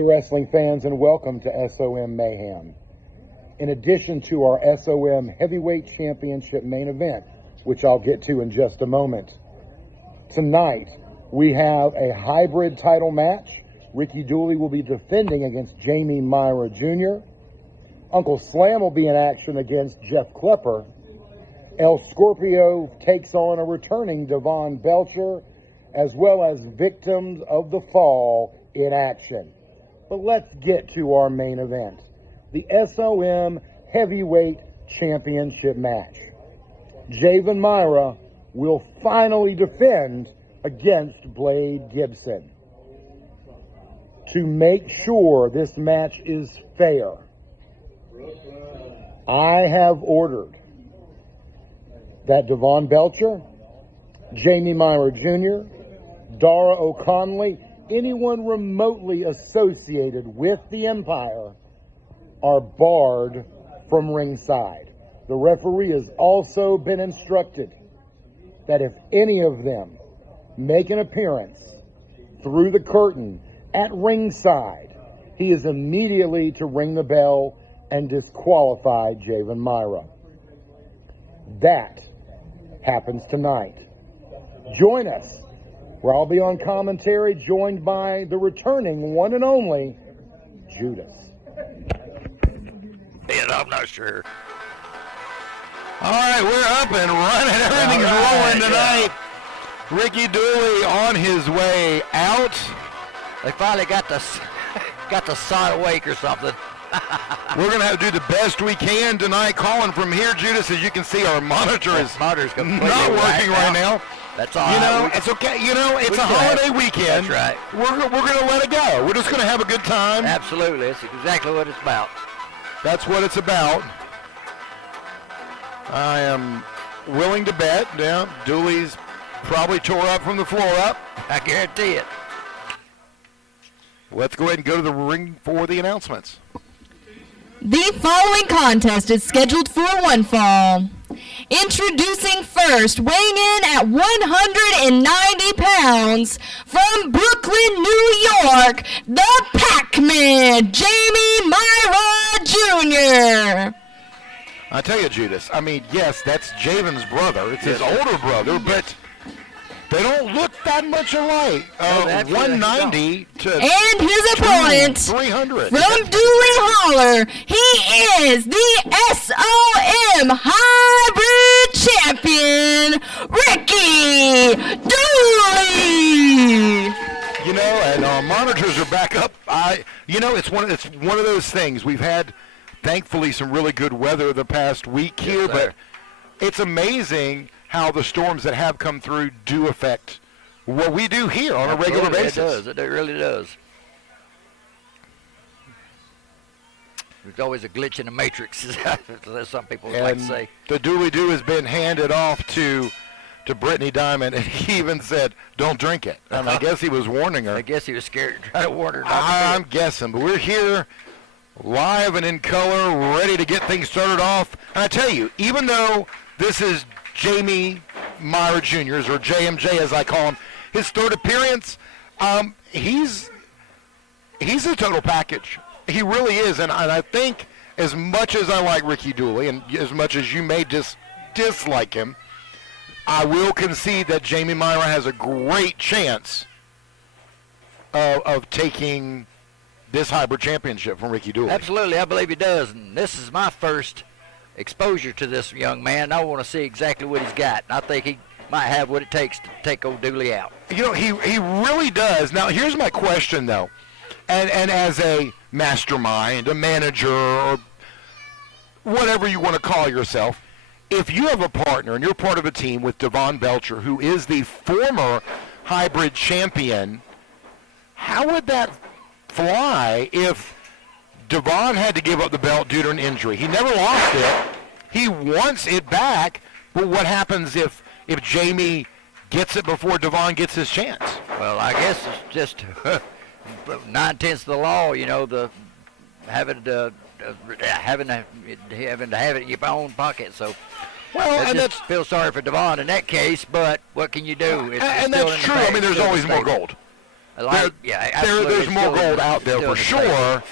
Hey wrestling fans, and welcome to SOM Mayhem. In addition to our SOM Heavyweight Championship main event, which I'll get to in just a moment, tonight we have a hybrid title match. Ricky Dooley will be defending against Jamie Myra Jr. Uncle Slam will be in action against Jeff Klepper. El Scorpio takes on a returning Devon Belcher, as well as Victims of the Fall in action. But let's get to our main event, the SOM Heavyweight Championship match. Javen Myra will finally defend against Blade Gibson. To make sure this match is fair, I have ordered that Devon Belcher, Jamie Myra Jr., Dara O'Conley, anyone remotely associated with the Empire are barred from ringside. The referee has also been instructed that if any of them make an appearance through the curtain at ringside, he is immediately to ring the bell and disqualify Javen Myra. That happens tonight. Join us, where I'll be on commentary, joined by the returning one and only Judas. I'm not sure. All right, we're up and running. Everything's rolling tonight. Yeah. Ricky Dooley on his way out. They finally got the sun awake or something. We're going to have to do the best we can tonight. Calling from here, Judas, as you can see, our monitor is not working right now. That's all right. It's okay. It's a holiday weekend. That's right. We're going to let it go. We're just going to have a good time. Absolutely. That's exactly what it's about. That's what it's about. I am willing to bet, Dooley's probably tore up from the floor up. I guarantee it. Let's go ahead and go to the ring for the announcements. The following contest is scheduled for one fall. Introducing first, weighing in at 190 pounds, from Brooklyn, New York, the Pac-Man, Jamie Myra Jr. I tell you, Judas, yes, that's Javen's brother. It's his older brother, but they don't look that much alike. 190 to and his opponent 300 from Dooley Holler. He is the SOM Hybrid Champion, Ricky Dooley. And our monitors are back up. It's one of those things. We've had, thankfully, some really good weather the past week here, but it's amazing how the storms that have come through do affect what we do here on a regular basis. It really does. There's always a glitch in the matrix, as some people like to say. The Dooley-Doo has been handed off to Brittany Diamond, and he even said, don't drink it. And I guess he was warning her. I guess he was scared to try to warn her. I'm guessing, but we're here live and in color, ready to get things started off. And I tell you, even though this is Jamie Myra Jr.'s, or JMJ as I call him, his third appearance, he's a total package. He really is, and I think as much as I like Ricky Dooley, and as much as you may dislike him, I will concede that Jamie Myra has a great chance of taking this hybrid championship from Ricky Dooley. Absolutely, I believe he does, and this is my first exposure to this young man. I want to see exactly what he's got. I think he might have what it takes to take old Dooley out. He really does. Now, here's my question, though. And as a mastermind, a manager, or whatever you want to call yourself, if you have a partner and you're part of a team with Devon Belcher, who is the former hybrid champion, how would that fly if Devon had to give up the belt due to an injury? He never lost it. He wants it back, but what happens if Jamie gets it before Devon gets his chance? Well, I guess it's just 9/10 of the law, the having to have it in your own pocket. So, I just feel sorry for Devon in that case. But what can you do? And that's true. There's always more gold. Absolutely. There's more gold out there for sure.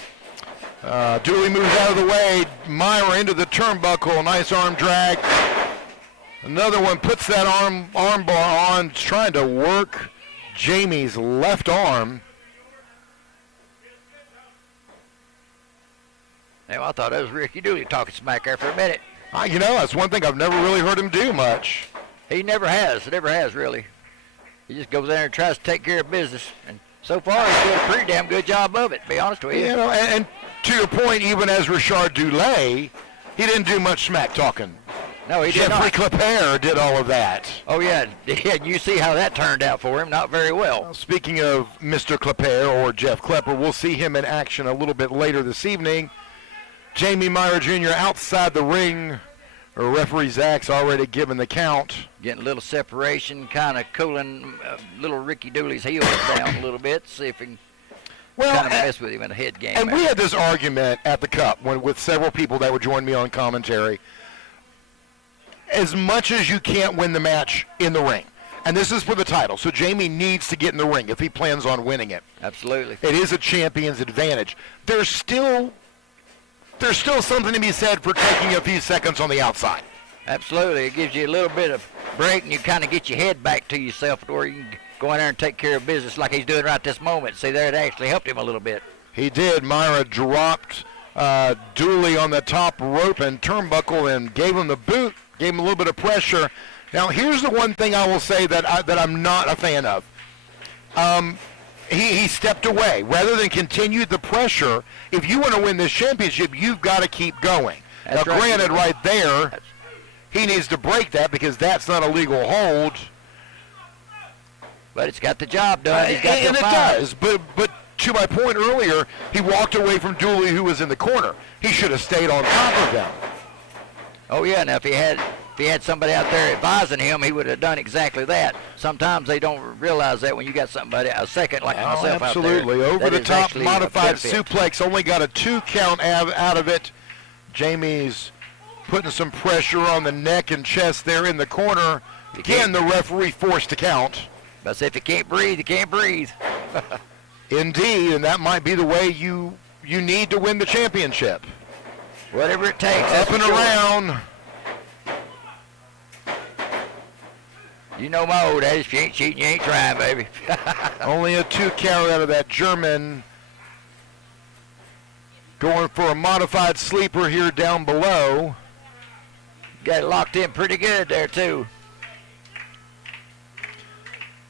Dooley moves out of the way. Myra into the turnbuckle. Nice arm drag. Another one puts that arm bar on, trying to work Jamie's left arm. Now, I thought that was Ricky Dooley talking smack there for a minute. That's one thing I've never really heard him do much. He never has, really. He just goes in there and tries to take care of business. And so far, he's doing a pretty damn good job of it, to be honest with you. And to your point, even as Richard Dooley, he didn't do much smack talking. No, he did not. Jeffrey Clapper did all of that. Oh, yeah. And you see how that turned out for him. Not very well. Speaking of Mr. Clapper or Jeff Klepper, we'll see him in action a little bit later this evening. Jamie Myra Jr. outside the ring. Referee Zach's already given the count. Getting a little separation, kind of cooling little Ricky Dooley's heels down a little bit, see if he can kind of mess with him in a head game. And we had this argument at the Cup with several people that would join me on commentary. As much as you can't win the match in the ring, and this is for the title, so Jamie needs to get in the ring if he plans on winning it. Absolutely. It is a champion's advantage. There's still something to be said for taking a few seconds on the outside. Absolutely. It gives you a little bit of break, and you kind of get your head back to yourself to where you can go in there and take care of business like he's doing right this moment. See, there it actually helped him a little bit. He did. Myra dropped Dooley on the top rope and turnbuckle and gave him the boot, gave him a little bit of pressure. Now, here's the one thing I will say that I'm not a fan of. He stepped away. Rather than continue the pressure, if you want to win this championship, you've got to keep going. That's now, right. Granted, right there, he needs to break that because that's not a legal hold. But it's got the job done. He's got and the it fire. does. But to my point earlier, he walked away from Dooley, who was in the corner. He should have stayed on top of them. Oh, yeah. Now, if he had somebody out there advising him, he would have done exactly that. Sometimes they don't realize that when you got somebody, a second like myself absolutely. out there. Over the top actually modified a benefit. suplex, only got a 2 count out of it. Jamie's putting some pressure on the neck and chest there in the corner. Again, the referee forced to count. But if you can't breathe, you can't breathe. Indeed, and that might be the way you need to win the championship. Whatever it takes. Up and around. You know my old adage, if you ain't cheating, you ain't trying, baby. Only a 2 count out of that German. Going for a modified sleeper here down below. Got it locked in pretty good there, too.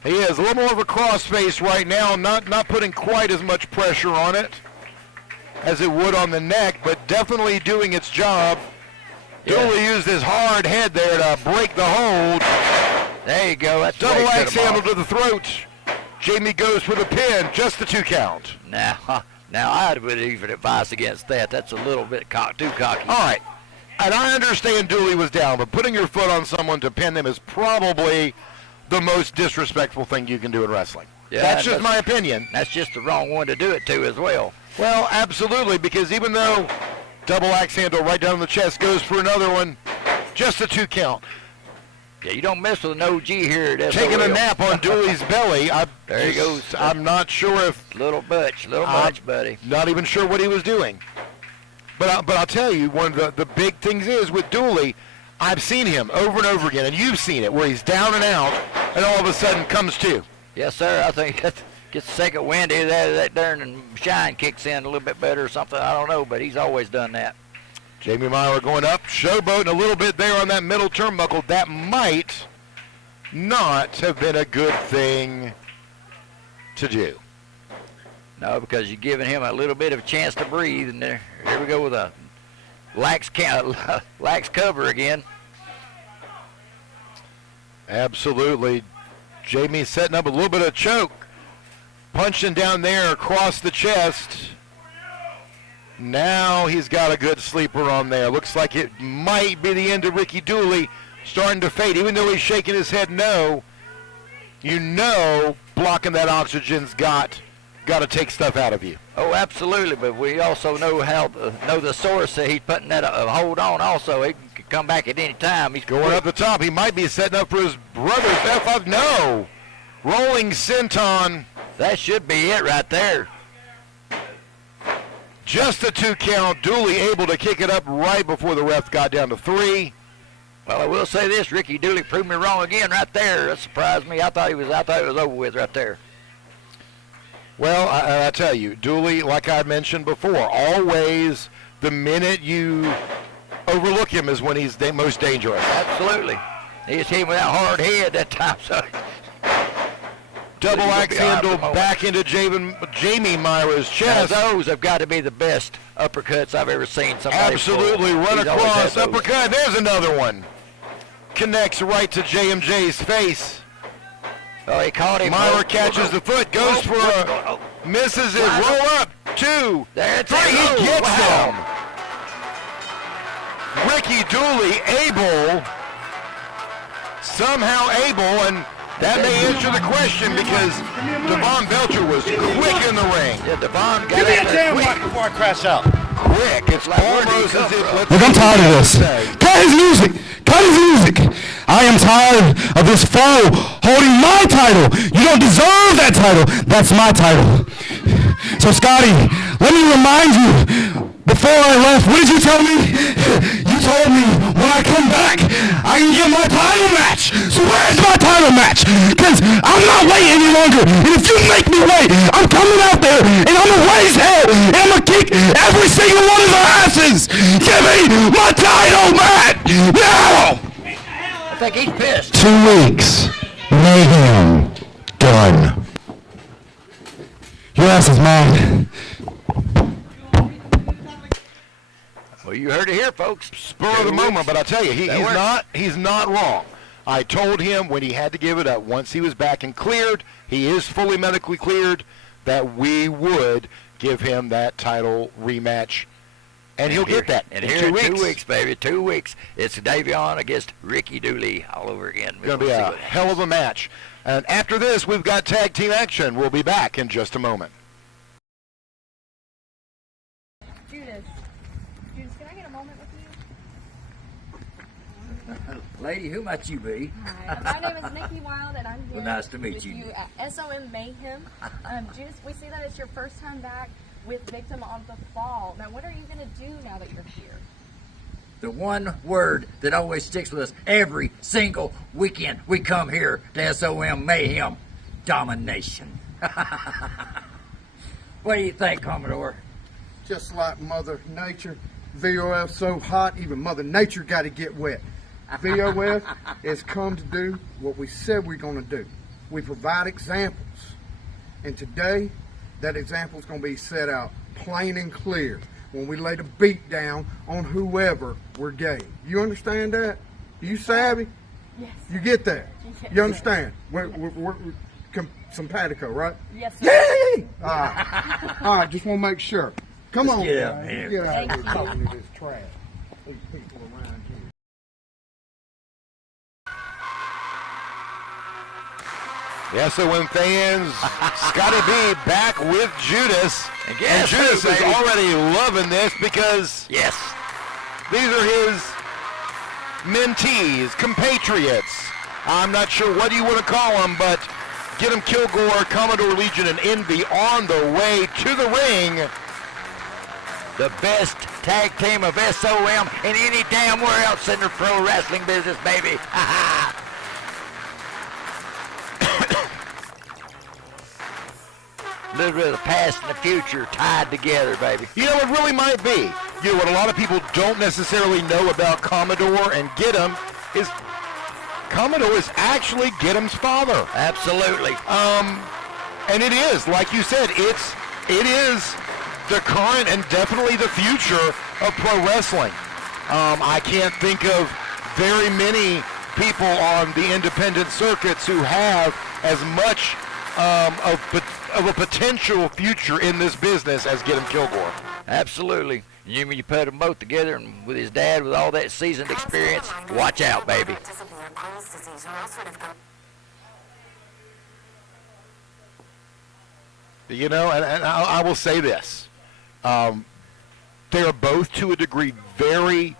He is a little more of a crossface right now, not putting quite as much pressure on it as it would on the neck, but definitely doing its job. Yeah. Dooley used his hard head there to break the hold. There you go. That's Double axe handle to the throat. Jamie goes for the pin, just the 2 count. Now I would even advise against that. That's a little bit too cocky. All right, and I understand Dooley was down, but putting your foot on someone to pin them is probably the most disrespectful thing you can do in wrestling. Yeah, that's just my opinion. That's just the wrong one to do it to as well. Well, absolutely, because even though double axe handle right down the chest goes for another one, just a 2 count. Yeah, you don't mess with an OG here at SOL. Taking a nap on Dooley's belly. There he goes. I'm not sure if... Little much, buddy. Not even sure what he was doing. But I'll tell you, one of the big things is with Dooley, I've seen him over and over again, and you've seen it, where he's down and out, and all of a sudden comes to. Yes, sir. I think that gets the second wind, that darn and shine kicks in a little bit better or something. I don't know, but he's always done that. Jamie Myra going up, showboating a little bit there on that middle turnbuckle. That might not have been a good thing to do. No, because you're giving him a little bit of a chance to breathe, and here we go with a lax cover again. Absolutely. Jamie setting up a little bit of choke. Punching down there across the chest. Now he's got a good sleeper on there. Looks like it might be the end of Ricky Dooley. Starting to fade. Even though he's shaking his head no, you know blocking that oxygen's got to take stuff out of you. Oh, absolutely. But we also know the source that he's putting that hold on also. He can come back at any time. He's Going up the top. He might be setting up for his brother's F5. No. Rolling senton That should be it right there. Just a 2 count. Dooley able to kick it up right before the ref got down to 3. Well, I will say this: Ricky Dooley proved me wrong again right there. That surprised me. I thought it was over with right there. Well, I tell you, Dooley, like I mentioned before, always the minute you overlook him is when he's the most dangerous. Absolutely. He just hit him with that hard head that time. So double axe handle back into Jamie Myra's chest. Now those have got to be the best uppercuts I've ever seen somebody absolutely pull. Run He's across uppercut. There's another one. Connects right to JMJ's face. Oh, he caught him. Myra catches the foot, goes for a, misses it, roll up, 2, 3, he gets them. Ricky Dooley somehow able, and that may answer the question because Devon Belcher was quick in the ring. Yeah, Devon got Give me a damn quick. mic before I crash out. Quick, it's Like, where did he almost come as if, from? let's Look, I'm see tired of what this. he says. Cut his music. Cut his music. I am tired of this fool holding my title. You don't deserve that title. That's my title. So, Scotty, let me remind you, before I left, what did you tell me? You told me when I come back, I can get my title match. So where's my title match? Because I'm not waiting any longer. And if you make me wait, I'm coming out there and I'm going to raise hell and I'm going to kick every single one of their asses. Give me my title match now. I think he's pissed. 2 weeks. Mayhem. Done. Your ass is mine. Well, you heard it here, folks. Spur of the moment, but I tell you, he's not wrong. I told him when he had to give it up, once he was back and cleared, he is fully medically cleared, that we would give him that title rematch, and he'll get that and in here 2 in weeks. 2 weeks, baby, 2 weeks. It's Davion against Ricky Dooley all over again. It's going to be a hell of a match. And after this, we've got tag team action. We'll be back in just a moment. Judas, can I get a moment with you? Lady, who might you be? Hi, my name is Nikki Wild, and I'm here Well, nice to meet with you. at SOM Mayhem. Judas, we see that it's your first time back with Victim of the Fall. Now, what are you going to do now that you're here? The one word that always sticks with us every single weekend we come here to SOM Mayhem: domination. What do you think, Commodore? Just like Mother Nature, VOF so hot, even Mother Nature got to get wet. VOF has come to do what we said we're going to do. We provide examples. And today, that example is going to be set out plain and clear when we lay the beat down on whoever we're gay. You understand that? You savvy? Yes. You get that? Yes. You understand? We're simpatico, right? Yes, sir. Yay! All right, just want to make sure. Come on, get out guys. here. Get out Thank here you. talking to this trash. These people around here. The SOM fans, Scotty B back with Judas. And And guess Judas who, is baby? already loving this because Yes. these are his mentees, compatriots. I'm not sure what you want to call them, but get him Kilgore, Commodore Legion, and Envy on the way to the ring. The best tag team of SOM and any damn where else in the pro wrestling business, baby. Little bit of the past and the future tied together, baby. You know, it really might be. You know, what a lot of people don't necessarily know about Commodore and Gidim is Commodore is actually Gidim's father. Absolutely. And it is, like you said, it is the current and definitely the future of pro wrestling. I can't think of very many people on the independent circuits who have as much of a potential future in this business as Gidim Kilgore. Absolutely. When you put them both together and with his dad with all that seasoned experience, watch out, baby. You know, and I will say this. They are both, to a degree, very,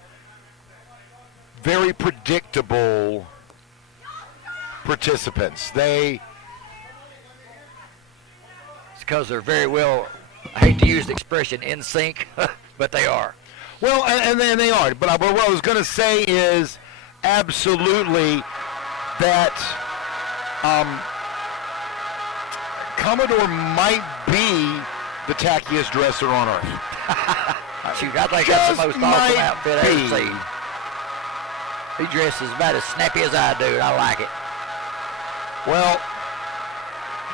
very predictable participants. because they're very well, I hate to use the expression, in sync, but they are. Well, and then they are. But what I was going to say is absolutely that Commodore might be the tackiest dresser on earth. Shoot, I think that's the most awesome outfit I've ever seen. He dresses about as snappy as I do, and I like it. Well,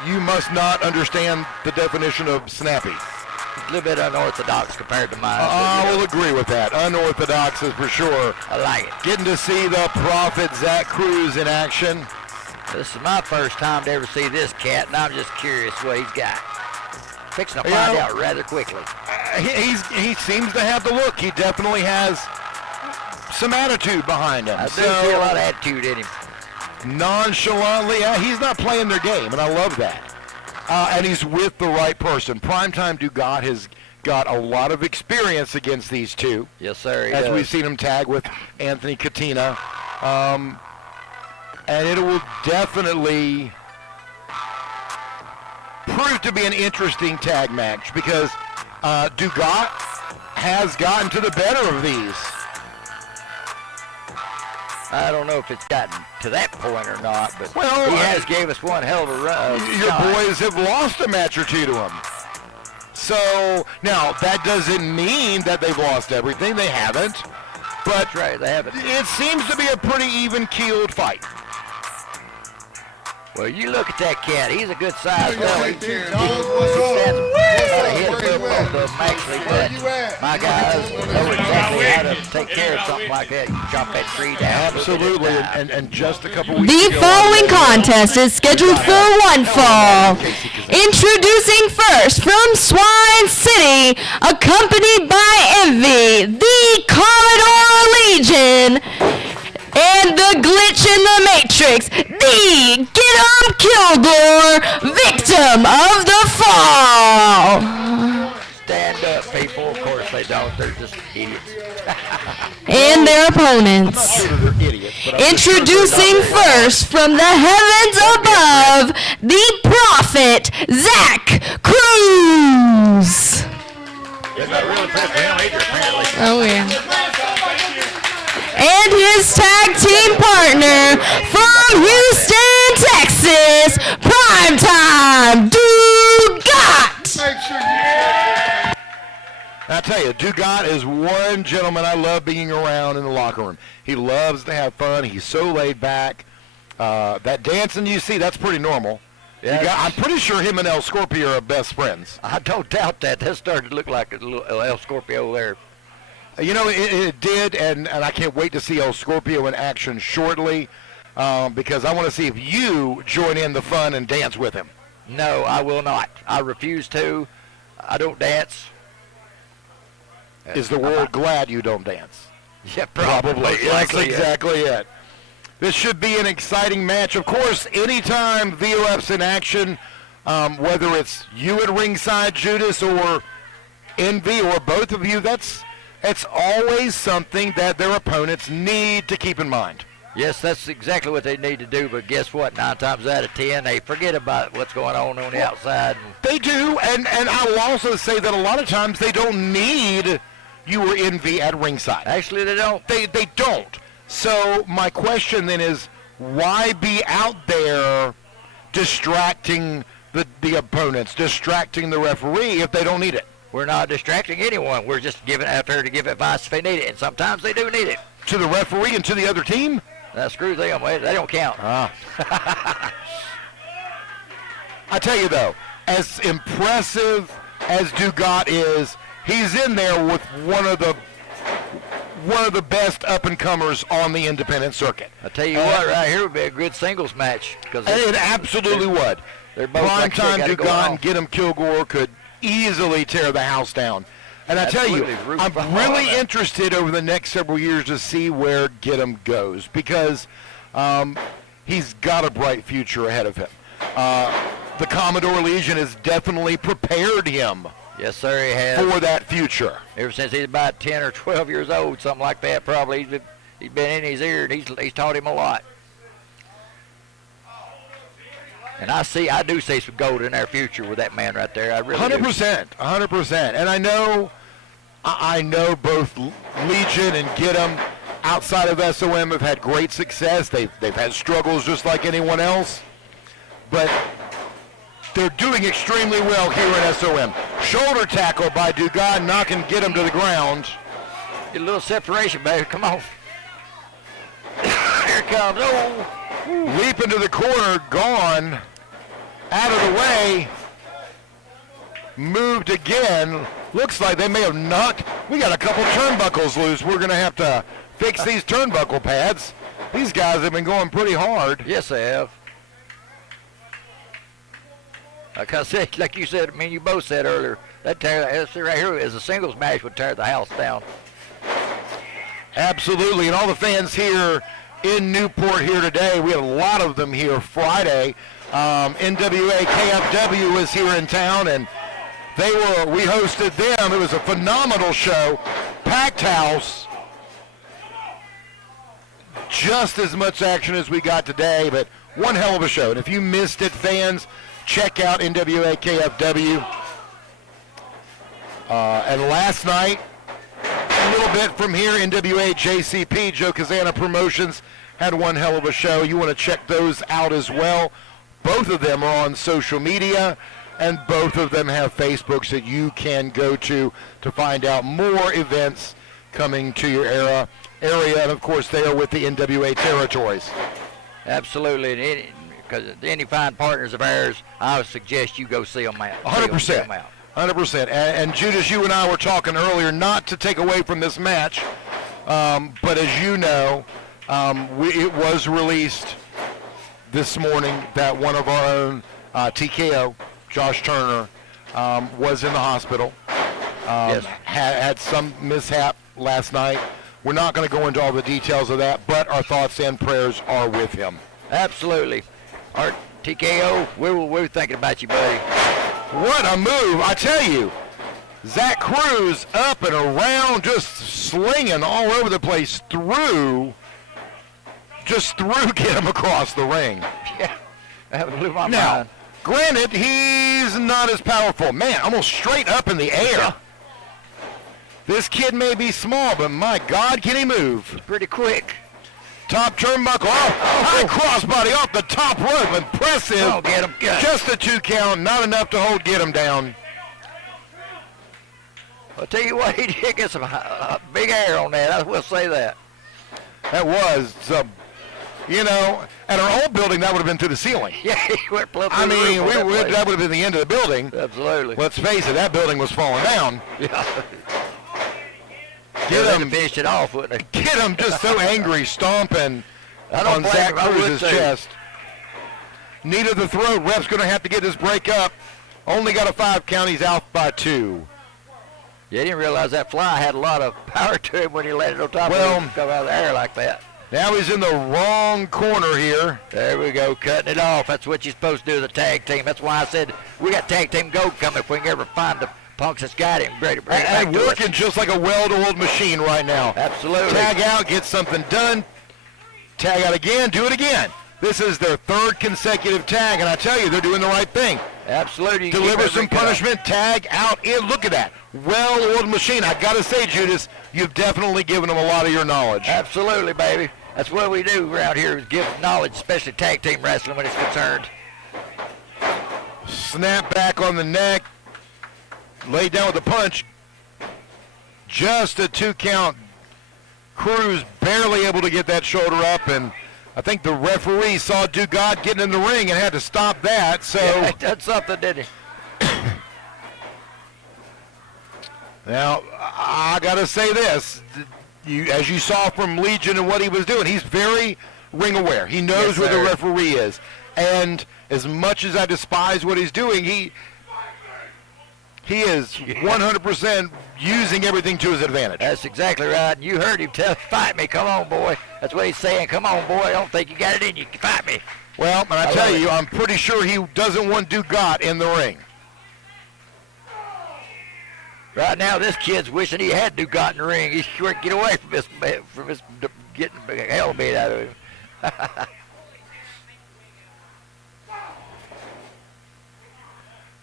you must not understand the definition of snappy. A little bit unorthodox compared to mine. I will agree with that. Unorthodox is for sure. I like it. Getting to see the Prophet Zach Cruz in action. This is my first time to ever see this cat, and I'm just curious what he's got. Fixing to find out rather quickly. He seems to have the look. He definitely has some attitude behind him. I do see a lot of attitude in him. Nonchalantly, he's not playing their game, and I love that. And he's with the right person. Primetime Dugat has got a lot of experience against these two. Yes, sir. As we've seen him tag with Anthony Katina. And it will definitely prove to be an interesting tag match because Dugat has gotten to the better of these. I don't know if it's gotten to that point or not, but he Well, has gave us one hell of a run. your boys have lost a match or two to him. So, now, that doesn't mean that they've lost everything. They haven't. But That's right, they haven't. it seems to be a pretty even-keeled fight. Well, you look at that cat. He's a good size fella. Hey, He there, stands dog. What's up? about a hit Where you foot at? of them actually, Where but you at? my guys know exactly how to take care of something like that. You chop that tree down. Absolutely, and just a couple weeks The ago, following contest is scheduled for one fall. Introducing first from Swine City, accompanied by Envy, the Commodore Legion, and the Glitch in the Matrix, the Get 'em Kilgore, victim of the fall. Stand up, people. Of course they don't. They're just idiots. And their opponents. I'm sure they're idiots, but I'm just sure Introducing they're not first from the heavens above, the Prophet, Zach Cruz. It's not really fair for him either, apparently. Oh, yeah. And his tag team partner from Houston, Texas, Primetime Dugat. Make sure you I tell you, Dugat is one gentleman I love being around in the locker room. He loves to have fun. He's so laid back. That dancing you see, that's pretty normal. Yeah. I'm pretty sure him and El Scorpio are best friends. I don't doubt that. That started to look like a little El Scorpio there. You know, it did, and I can't wait to see El Scorpio in action shortly because I want to see if you join in the fun and dance with him. No, I will not. I refuse to. I don't dance. Is the world glad you don't dance? Yeah, probably. That's exactly it. This should be an exciting match. Of course, anytime VOF's in action, whether it's you at ringside, Judas, or Envy, or both of you, it's always something that their opponents need to keep in mind. Yes, that's exactly what they need to do, but guess what? 9 times out of 10, they forget about what's going on the outside. They do, and I will also say that a lot of times they don't need you or Envy at ringside. Actually, they don't. They don't. So my question then is, why be out there distracting the opponents, distracting the referee if they don't need it? We're not distracting anyone. We're just giving out there to give advice if they need it, and sometimes they do need it. To the referee and to the other team? Screw them. They don't count. I tell you, though, as impressive as Dugat is, he's in there with one of the best up-and-comers on the independent circuit. I tell you what, right here would be a good singles match. It absolutely would. They're both like Primetime Dugat and Get 'em Kilgore could easily tear the house down. And I tell you, Absolutely. I'm really interested over the next several years to see where Get 'em goes because he's got a bright future ahead of him. The Commodore Legion has definitely prepared him Yes, sir, he has. for that future. Ever since he's about 10 or 12 years old, something like that, probably. He's been in his ear, and he's taught him a lot. And I do see some gold in our future with that man right there. I really 100%, 100%. And I know both Legion and Get 'em outside of SOM have had great success. They've had struggles just like anyone else, but they're doing extremely well here in SOM. Shoulder tackle by Dugas, knocking Get 'em to the ground. Get a little separation, baby. Come on. Here it comes. Oh. Leap into the corner, gone. Out of the way. Moved again. Looks like they may have knocked. We got a couple turnbuckles loose. We're going to have to fix these turnbuckle pads. These guys have been going pretty hard. Yes, they have. Like I said, like you said, you both said earlier, that right here is a singles match would tear the house down. Absolutely, and all the fans here in Newport here today, we had a lot of them here Friday. NWA KFW was here in town, and we hosted them. It was a phenomenal show, packed house. Just as much action as we got today, but one hell of a show. And if you missed it, fans, check out NWA KFW. And last night, a little bit from here, NWA JCP, Joe Kazana Promotions, had one hell of a show. You want to check those out as well. Both of them are on social media, and both of them have Facebooks that you can go to find out more events coming to your area. And, of course, they are with the NWA territories. Absolutely. Because any fine partners of ours, I would suggest you go see them out. 100%. 100%. And Judas, you and I were talking earlier, not to take away from this match, but as you know, it was released this morning that one of our own, TKO, Josh Turner, was in the hospital. Yes. Had some mishap last night. We're not going to go into all the details of that, but our thoughts and prayers are with him. Absolutely. Our TKO, we're thinking about you, buddy. What a move, I tell you. Zach Cruz up and around, just slinging all over the place through Get him across the ring. Yeah, that blew my now, mind. Granted, he's not as powerful. Man, almost straight up in the air. Yeah. This kid may be small, but my God, can he move? He's pretty quick. Top turnbuckle off. High crossbody off the top rope. Impressive. Oh, get him. Just a 2 count. Not enough to hold Get him down. I'll tell you what, he did get some big air on that. I will say that. That was, at our old building, that would have been through the ceiling. Yeah, he went plumb through I the mean, roof on that would have been the end of the building. Absolutely. Let's face it, that building was falling down. Yeah. Get him. Finish it off, wouldn't it? Get him just so angry, stomping on blame Zach him. I would Cruz's too. chest. Knee to the throat. Ref's going to have to get this break up. Only got a 5 count. He's out by 2. Yeah, he didn't realize that fly had a lot of power to him when he let it on top of him come out of the air like that. Now he's in the wrong corner here. There we go, cutting it off. That's what you're supposed to do as a tag team. That's why I said we got tag team gold coming if we can ever find the punks that's got him. Bring it back And to working us. just like a well-oiled machine right now. Absolutely. Tag out, get something done. Tag out again, do it again. This is their 3rd consecutive tag, and I tell you, they're doing the right thing. Absolutely. Deliver some punishment, tag out in. Look at that. Well-oiled machine. I got to say, Judas, you've definitely given them a lot of your knowledge. Absolutely, baby. That's what we do around here is give knowledge, especially tag team wrestling when it's concerned. Snap back on the neck. Laid down with a punch. Just a 2 count. Cruz barely able to get that shoulder up, and I think the referee saw Dugas getting in the ring and had to stop that. So yeah, he done something, didn't he? Now, I got to say this. As you saw from Legion and what he was doing, he's very ring aware. He knows where the referee is. And as much as I despise what he's doing, he is 100% using everything to his advantage. That's exactly right. You heard him tell, fight me, come on, boy. That's what he's saying, come on, boy. I don't think you got it in you. Fight me. Well, and I tell you, I'm pretty sure he doesn't want Dugas in the ring. Right now, this kid's wishing he had Dugas in the ring. He's sure to get away from this getting hell beat out of him.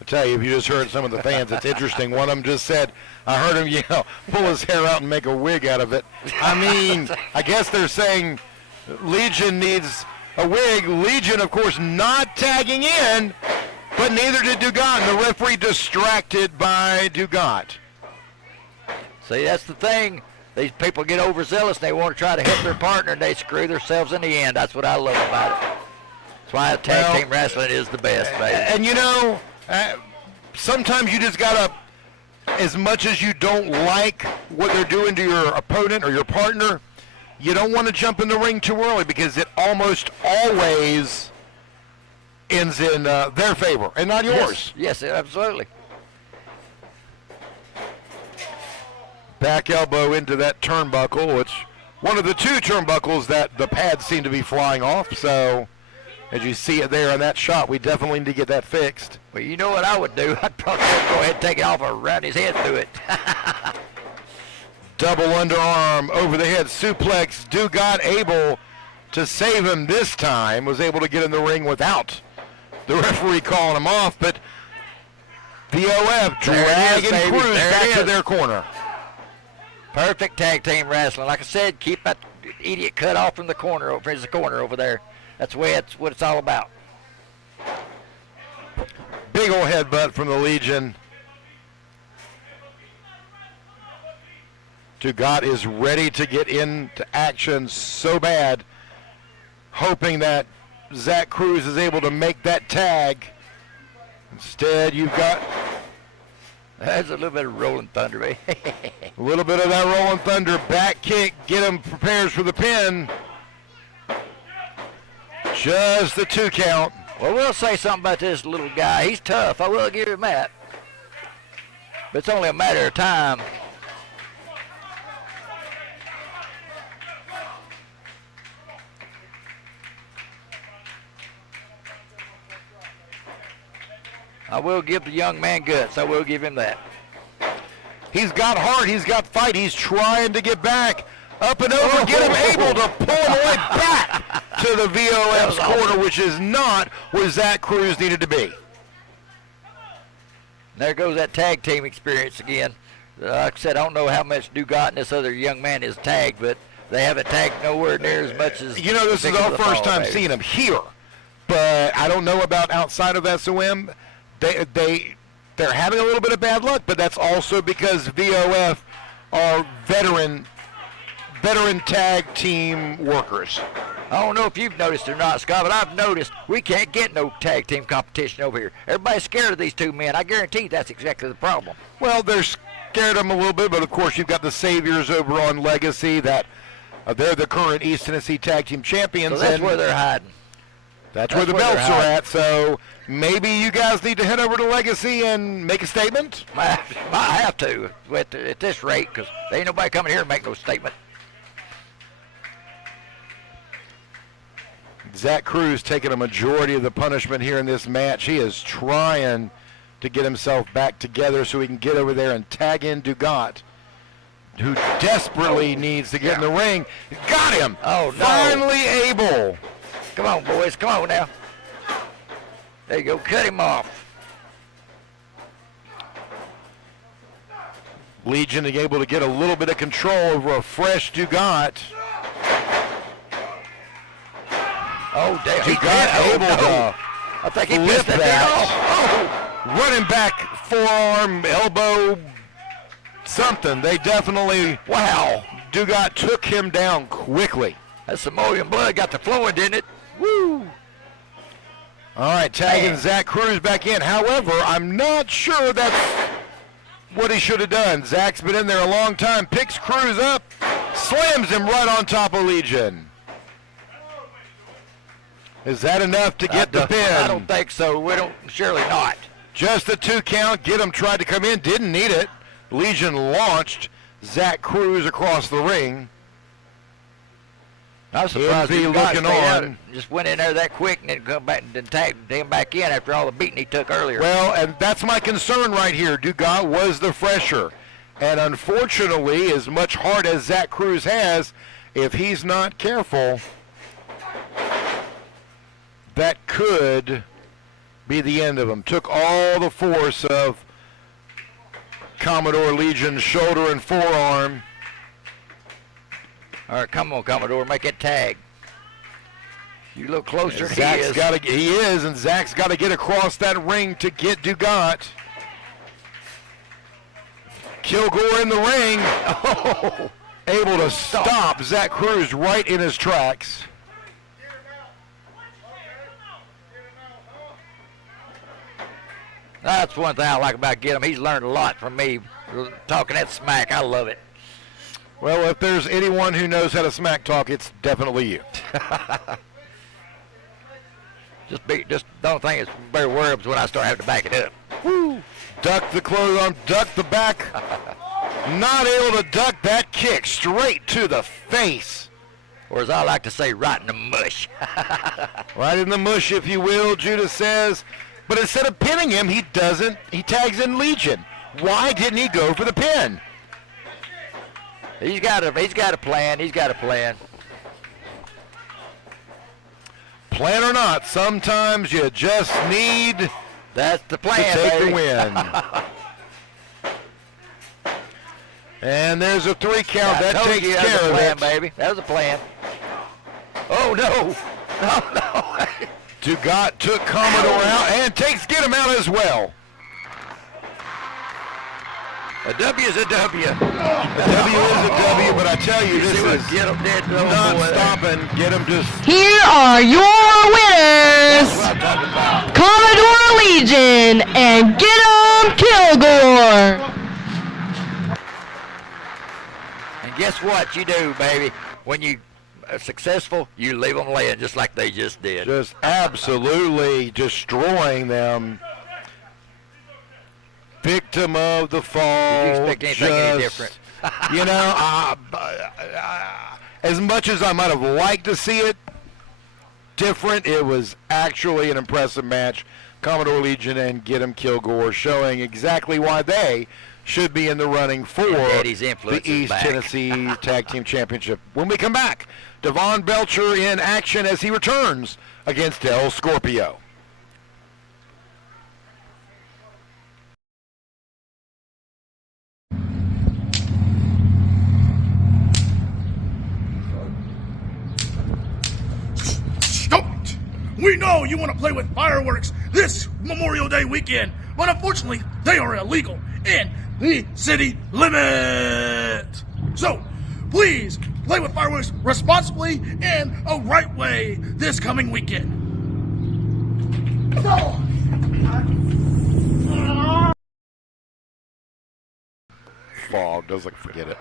I tell you, if you just heard some of the fans, it's interesting. One of them just said, I heard him yell, pull his hair out and make a wig out of it. I mean, I guess they're saying Legion needs a wig. Legion, of course, not tagging in, but neither did Dugat. And the referee distracted by Dugat. See, that's the thing. These people get overzealous. They want to try to help their partner, and they screw themselves in the end. That's what I love about it. That's why tag team wrestling is the best, baby. And, you know, sometimes you just got to, as much as you don't like what they're doing to your opponent or your partner, you don't want to jump in the ring too early because it almost always ends in their favor and not yours. Yes, absolutely. Back elbow into that turnbuckle, which one of the two turnbuckles that the pads seem to be flying off. So as you see it there in that shot, we definitely need to get that fixed. Well, you know what I would do? I'd probably go ahead and take it off around his head through it. Double underarm over the head suplex. Dugat able to save him this time. Was able to get in the ring without the referee calling him off. But VOF dragging Cruz back to their corner. Perfect tag team wrestling. Like I said, keep that idiot cut off from the corner over there. That's what it's all about. Big old headbutt from the Legion. Dugat is ready to get into action so bad, hoping that Zach Cruz is able to make that tag. Instead, you've got There's a little bit of rolling thunder, baby. a little bit of that rolling thunder back kick. Get him prepared for the pin. Just the 2 count. Well, we'll say something about this little guy. He's tough. I will give him that. But it's only a matter of time. I will give the young man guts. I will give him that. He's got heart. He's got fight. He's trying to get back. Up and over. Get him able to pull him away back to the VOF's corner, which is not where Zach Cruz needed to be. There goes that tag team experience again. Like I said, I don't know how much Dugat and this other young man is tagged, but they haven't tagged nowhere near as much as... You know, this is our first time seeing him here, but I don't know about outside of SOM. They're having a little bit of bad luck, but that's also because VOF are veteran tag team workers. I don't know if you've noticed or not, Scott, but I've noticed we can't get no tag team competition over here. Everybody's scared of these two men. I guarantee that's exactly the problem. Well, they're scared of them a little bit, but of course you've got the Saviors over on Legacy that they're the current East Tennessee Tag Team Champions. So that's where they're hiding. That's where the belts are at, so maybe you guys need to head over to Legacy and make a statement? Might have to at this rate, because there ain't nobody coming here to make no statement. Zach Cruz taking a majority of the punishment here in this match. He is trying to get himself back together so he can get over there and tag in Dugat, who desperately needs to get in the ring. Got him! Oh, no. Finally able. Come on, boys. Come on now. There you go. Cut him off. Legion able to get a little bit of control over a fresh Dugat. Oh, damn. Dugat able to I think he flip missed that. Oh, running back, forearm, elbow, something. They definitely, wow. Dugat took him down quickly. That Samoan blood got to flowing, didn't it? Woo! All right, tagging Zach Cruz back in. However, I'm not sure that's what he should have done. Zach's been in there a long time, picks Cruz up, slams him right on top of Legion. Is that enough to get the pin? I don't think so. Surely not. Just a 2 count. Get him, tried to come in, didn't need it. Legion launched Zach Cruz across the ring. I was surprised he looking on. Just went in there that quick and then come back and then tagged him back in after all the beating he took earlier. Well, and that's my concern right here. Dugat was the fresher. And unfortunately, as much heart as Zach Cruz has, if he's not careful, that could be the end of him. Took all the force of Commodore Legion's shoulder and forearm. All right, come on, Commodore, make it tag. You look closer than Zach's he is. He is, and Zach's got to get across that ring to get Dugat. Kilgore in the ring. Oh, able to stop Zach Cruz right in his tracks. That's one thing I like about Get Him. He's learned a lot from me talking that smack. I love it. Well, if there's anyone who knows how to smack talk, it's definitely you. Just don't think it's very words when I start having to back it up. Woo. Duck the clothesline, duck the back. Not able to duck that kick straight to the face. Or as I like to say, right in the mush. Right in the mush, if you will, Judas says. But instead of pinning him, he tags in Legion. Why didn't he go for the pin? He's got a plan. He's got a plan. Plan or not, sometimes you just need That's the plan, to take baby. the win. And there's a 3 count. That takes care of plan, it. baby. That was a plan. Oh, no. No. Dugat took Commodore out and get him out as well. A W is a W. A W is a W, but I tell you, this is Get him dead. not stopping. Get him just... Here are your winners, That's what I'm talking about. Commodore Legion and Get 'em Kilgore. And guess what you do, baby? When you are successful, you leave them laying just like they just did. Just absolutely destroying them. Victim of the fall. Did you expect anything any different? You know, as much as I might have liked to see it different, it was actually an impressive match. Commodore Legion and Get 'em Kilgore showing exactly why they should be in the running for the East Tennessee Tag Team Championship. When we come back, Devon Belcher in action as he returns against El Scorpio. Stop it! We know you want to play with fireworks this Memorial Day weekend, but unfortunately, they are illegal in the city limits. So, please play with fireworks responsibly and a right way this coming weekend. Fog, doesn't forget it.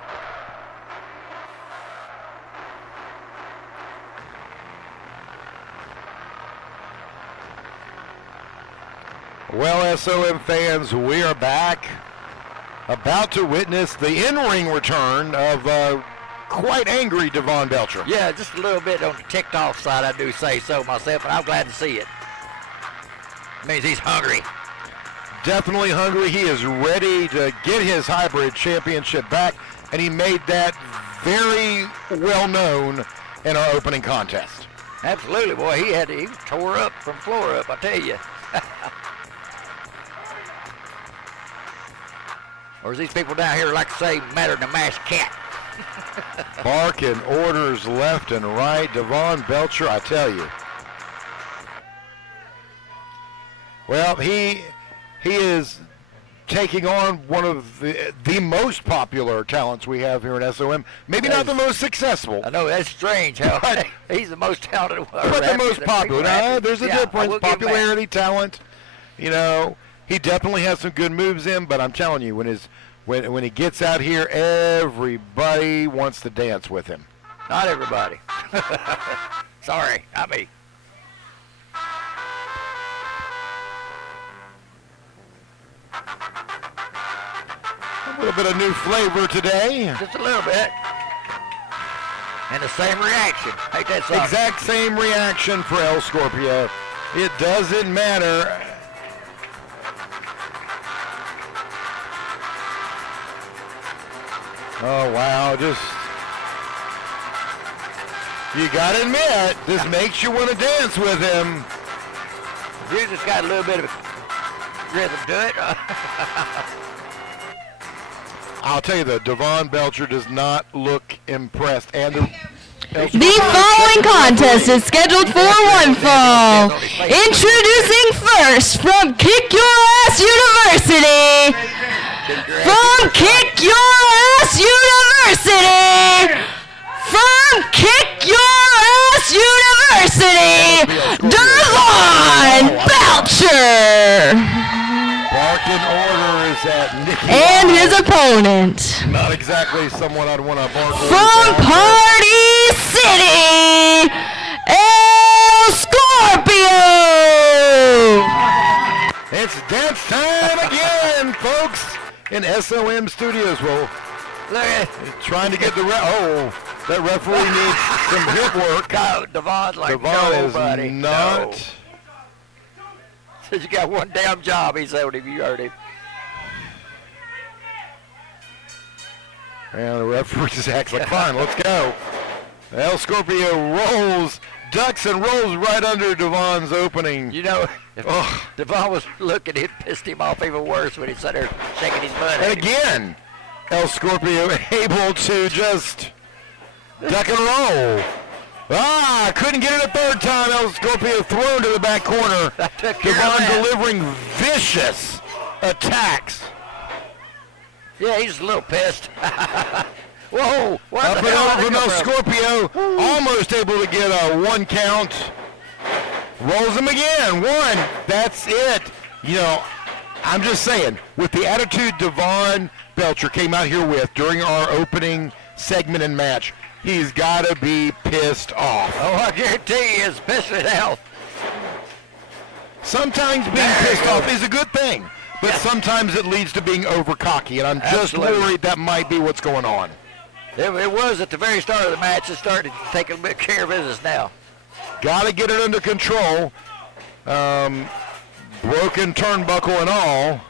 Well, SOM fans, we are back, about to witness the in-ring return of quite angry Devon Belcher. Yeah, just a little bit on the ticked off side, I do say so myself, and I'm glad to see it. It means he's hungry. Definitely hungry. He is ready to get his hybrid championship back, and he made that very well known in our opening contest. Absolutely, boy. He tore up from floor up, I tell you. Or as these people down here like to say, matter than a mashed cat. Barking orders left and right. Devon Belcher, I tell you. Well, he is taking on one of the most popular talents we have here in SOM. Maybe not the most successful. I know, that's strange how he's the most talented one. But the most popular. There's a difference. Popularity, talent. You know, he definitely has some good moves in, but I'm telling you, when he gets out here, everybody wants to dance with him. Not everybody. Sorry, not me. A little bit of new flavor today. Just a little bit. And the same reaction. Ain't that something? Exact same reaction for El Scorpio. It doesn't matter. Oh, wow. You got to admit, this makes you want to dance with him. Music's got a little bit of rhythm to it. I'll tell you though, Devon Belcher does not look impressed. And the following contest is scheduled for one fall. Introducing first from Kick Your Ass University. From Kick Your Ass University. From Kick Your Ass University. Devon Belcher. barking orders at Nicky and his opponent. Not exactly someone I'd want to bark orders From at. Party City, El Scorpio. It's dance time again, folks, in SOM Studios. Well, Look at trying to get the that referee needs some hip work. Devon's like, Devon no, is buddy, not. no. Says you got one damn job, he said, if you heard him. And the referee just acts like, fine, let's go. El Scorpio rolls, ducks and rolls right under Devon's opening. You know, if Devon was looking, it pissed him off even worse when he sat there shaking his butt. And again, El Scorpio able to just duck and roll. Couldn't get it a third time. El Scorpio thrown to the back corner. Devon delivering vicious attacks. Yeah, he's a little pissed. Whoa, what Up the and hell over did from that El come from? Scorpio, almost able to get a 1 count. Rolls him again, 1. That's it. You know, I'm just saying, with the attitude Devon Belcher came out here with during our opening segment and match, he's got to be pissed off. Oh, I guarantee he is pissed as hell. Sometimes being pissed off is a good thing, but sometimes it leads to being over cocky, and I'm just worried that might be what's going on. It was at the very start of the match. It started taking a bit of care of business now. Got to get it under control. Broken turnbuckle and all.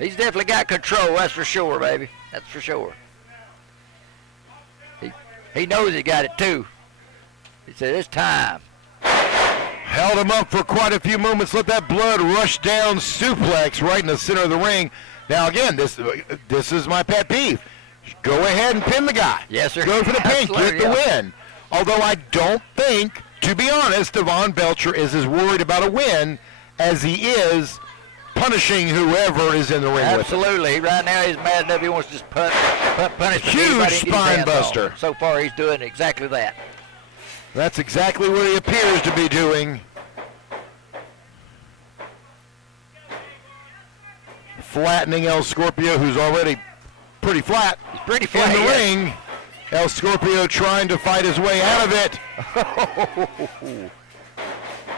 He's definitely got control, that's for sure, baby. That's for sure. He knows he got it, too. He said, it's time. Held him up for quite a few moments. Let that blood rush down. Suplex right in the center of the ring. Now, again, this is my pet peeve. Go ahead and pin the guy. Yes, sir. Go for the pin. Get the Yeah. win. Although I don't think, to be honest, Devon Belcher is as worried about a win as he is punishing whoever is in the ring Absolutely. Right now he's mad enough he wants to just punish Huge anybody he can get his spine hands buster. on. So far he's doing exactly that. That's exactly what he appears to be doing. Flattening El Scorpio, who's already pretty flat. He's pretty flat, in the yes. ring. El Scorpio trying to fight his way out of it.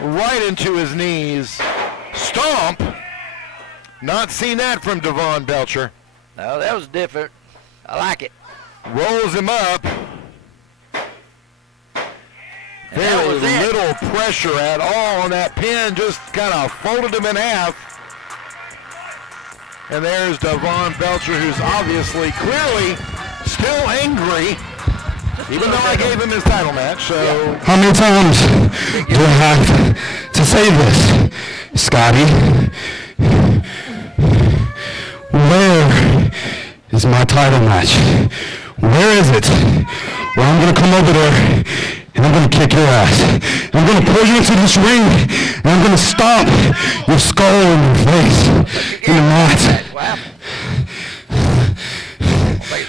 Right into his knees. Stomp. Not seen that from Devon Belcher. No, that was different. I like it. Rolls him up. Very little pressure at all on that pin. Just kind of folded him in half. And there's Devon Belcher, who's obviously, clearly, still angry, even though I gave him his title match. So, How many times do I have to say this, Scotty? Where is my title match? Where is it? Well, I'm going to come over there and I'm going to kick your ass. And I'm going to pull you into this ring and I'm going to stomp your skull in your face in the mat.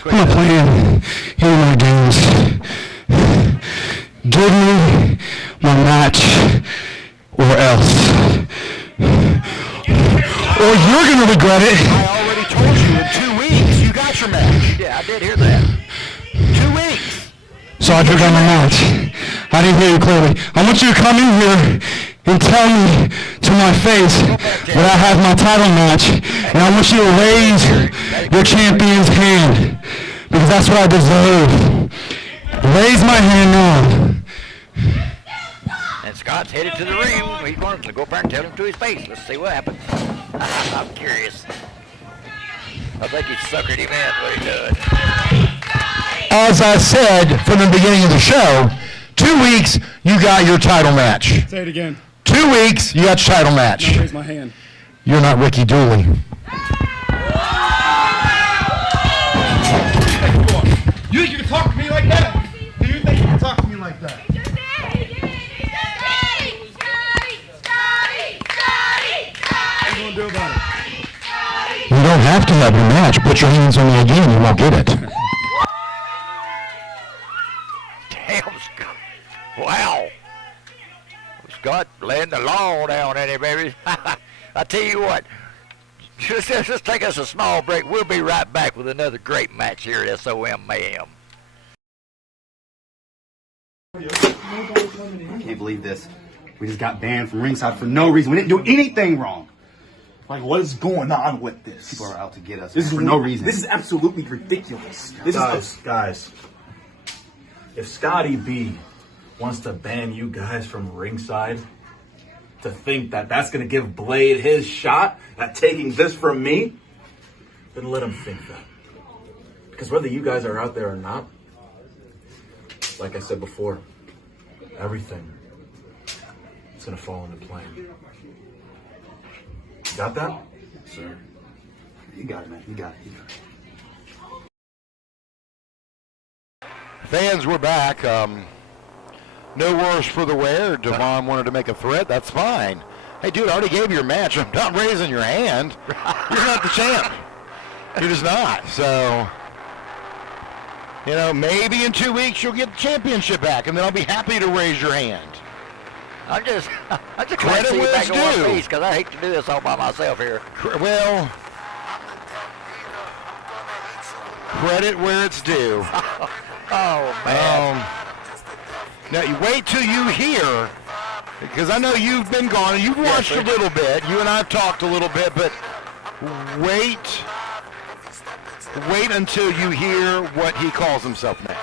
I'm not playing any more games. Give me my match or else. Or you're going to regret it. I already told you in 2 weeks you got your match. Yeah, I did hear that. 2 weeks. So I forgot my match. I didn't hear you clearly. I want you to come in here and tell me to my face that I have my title match, and I want you to raise your champion's hand, because that's what I deserve. Raise my hand now. And Scott's headed to the ring. He's going to go up there and tell him to his face. Let's see what happens. I'm curious. I think he suckered him in, what he did. As I said from the beginning of the show, 2 2 weeks, you got your title match. Say it again. 2 weeks, you got your title match. Now raise my hand. You're not Ricky Dooley. You think you can talk to me like that? Do you think you can talk to me like that? What are you going to do about it? You don't have to have your match. Put your hands on me again, you won't get it. Damn, Scott. Wow. Scott laying the law down in it, baby. I tell you what, just take us a small break. We'll be right back with another great match here at SOM Mayhem. I can't believe this. We just got banned from ringside for no reason. We didn't do anything wrong. Like, what is going on with this? People are out to get us This is for no reason. This is absolutely ridiculous. Guys, if Scotty B wants to ban you guys from ringside, to think that that's going to give Blade his shot at taking this from me, then let him think that. Because whether you guys are out there or not, like I said before, everything is going to fall into place. Got that? Sir. You got it, man. You got it. Fans, we're back. No worse for the wear. Devon wanted to make a threat. That's fine. Hey, dude, I already gave you your match. I'm not raising your hand. You're not the champ. You're just not. So, you know, maybe in 2 weeks you'll get the championship back, and then I'll be happy to raise your hand. I'm just Credit glad to see you where back it's in one due. piece because I hate to do this all by myself here. Well, credit where it's due. Oh, man. Now, you wait till you hear, because I know you've been gone, and you've watched a little bit. You and I have talked a little bit, but wait until you hear what he calls himself now.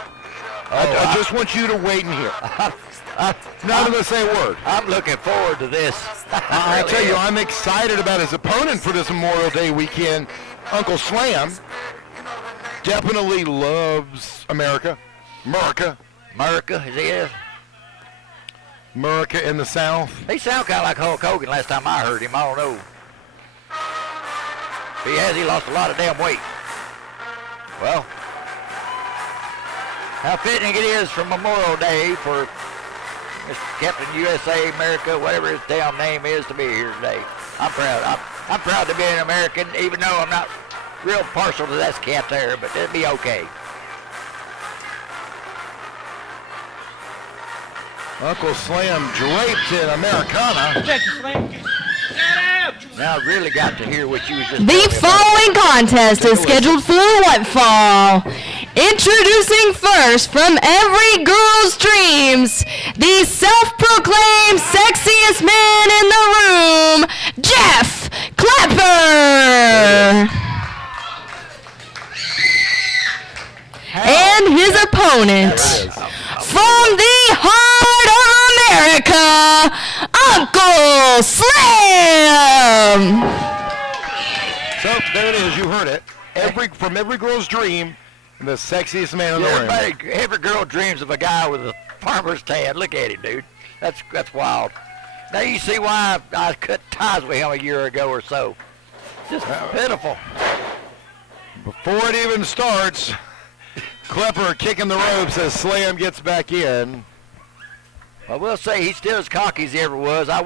I just want you to wait and hear. Not going to say a word. I'm looking forward to this. I tell you, I'm excited about his opponent for this Memorial Day weekend. Uncle Slam definitely loves America. America, as he is. America in the South. He sound kind of like Hulk Hogan last time I heard him. I don't know. If he lost a lot of damn weight. Well, how fitting it is for Memorial Day for Mr. Captain USA, America, whatever his damn name is, to be here today. I'm proud. I'm proud to be an American, even though I'm not real partial to that cat there, but it'll be okay. Uncle Slam draped in Americana. Now I really got to hear what you was just The telling me following contest is scheduled for one fall. Introducing first from every girl's dreams, the self-proclaimed sexiest man in the room, Jeff Clapper. And his opponent, from the heart of America, Uncle Slam. So there it is. You heard it. From every girl's dream, the sexiest man in the room. Every girl dreams of a guy with a farmer's tan. Look at him, dude. That's wild. Now you see why I cut ties with him a year ago or so. Just pitiful. Before it even starts, Klepper kicking the ropes as Slam gets back in. I will say he's still as cocky as he ever was. I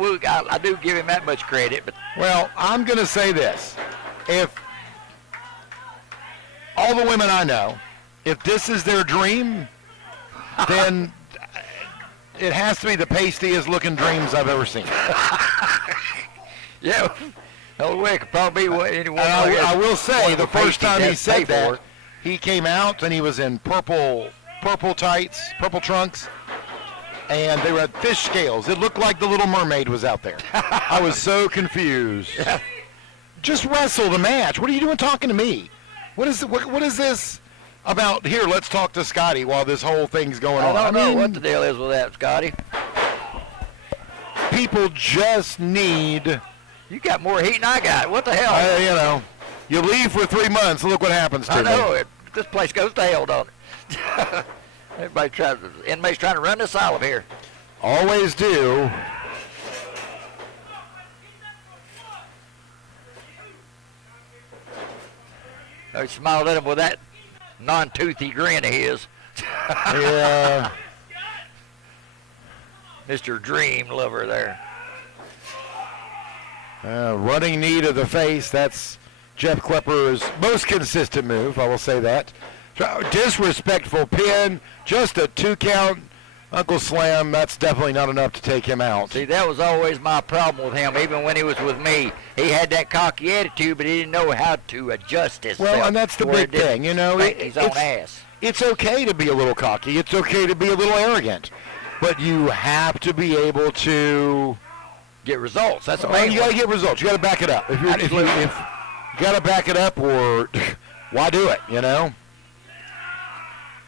do give him that much credit. But Well, I'm going to say this. If all the women I know, if this is their dream, then it has to be the pastiest looking dreams I've ever seen. Yeah, the only way it could probably be anyone. I will say, the first time he said that, he came out and he was in purple tights, purple trunks, and they were at fish scales. It looked like the Little Mermaid was out there. I was so confused. Just wrestle the match. What are you doing talking to me? What is this about? Here, let's talk to Scotty while this whole thing's going on. I don't know what the deal is with that, Scotty. People just need... You got more heat than I got. What the hell? You leave for 3 months, and look what happens to I me. know it. This place goes to hell, don't it? Inmates trying to run the asylum here. Always do. He smiled at him with that non-toothy grin of his. Yeah. Mr. Dream Lover there. Running knee to the face. That's Jeff Klepper's most consistent move, I will say that. Disrespectful pin. Just a 2 count. Uncle Slam, that's definitely not enough to take him out. See, that was always my problem with him, even when he was with me. He had that cocky attitude, but he didn't know how to adjust himself. Well, and that's the big thing, you know. His own ass. It's okay to be a little cocky. It's okay to be a little arrogant. But you have to be able to get results. That's the main You got to get results. You got to back it up. If you got to back it up, or why do it, you know?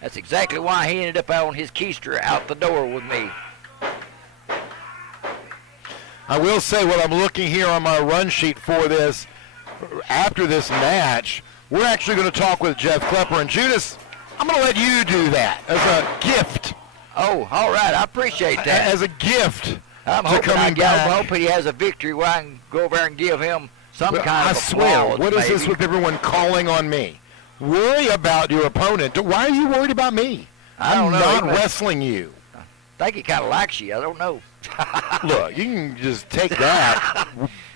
That's exactly why he ended up on his keister out the door with me. I will say, what I'm looking here on my run sheet for this, after this match, we're actually going to talk with Jeff Klepper. And Judas, I'm going to let you do that as a gift. Oh, all right. I appreciate that. As a gift. I'm hoping he has a victory where I can go over and give him some kind of applause. I swear, what is this maybe. with everyone calling on me? Worry about your opponent. Why are you worried about me? I don't know. I'm not wrestling you. I think he kind of likes you. I don't know. Look, you can just take that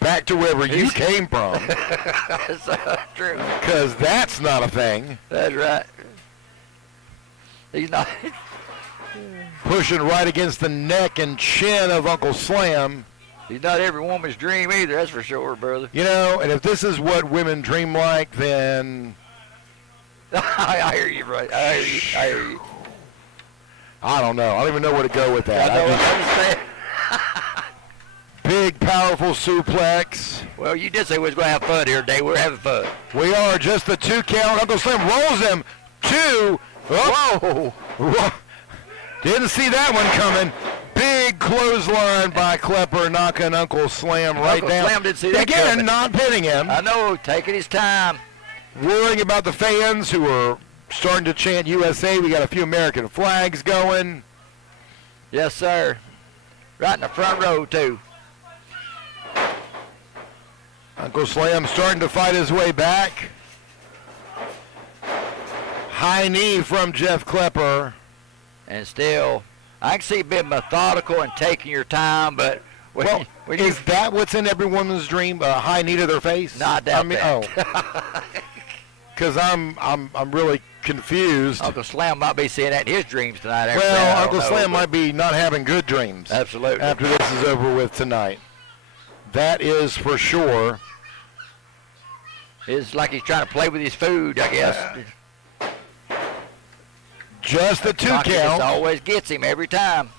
back to wherever you came from. That's true. Because that's not a thing. That's right. He's not. Pushing right against the neck and chin of Uncle Slam. He's not every woman's dream either, that's for sure, brother. You know, and if this is what women dream like, then... I hear you, right. I hear you. I don't know. I don't even know where to go with that. I understand. Big, powerful suplex. Well, you did say we was going to have fun here today. We're having fun. We are. Just the 2 count. Uncle Slim rolls him. 2. Oh. Whoa. Didn't see that one coming. Big clothesline by Klepper, knocking Uncle Slam right down. Uncle Slam didn't see that Again, coming. not pinning him. I know, taking his time. Worrying about the fans who are starting to chant USA. We got a few American flags going. Yes, sir. Right in the front row, too. Uncle Slam starting to fight his way back. High knee from Jeff Klepper. And still, I can see being methodical and taking your time, but... Is that what's in everyone's dream? A high knee to their face? No, I doubt that. Oh. Because I'm really confused. Uncle Slam might be seeing that in his dreams tonight. Well, Uncle Slam might be not having good dreams. Absolutely. After this is over with tonight. That is for sure. It's like he's trying to play with his food, I guess. Just the 2 count. Just always gets him every time.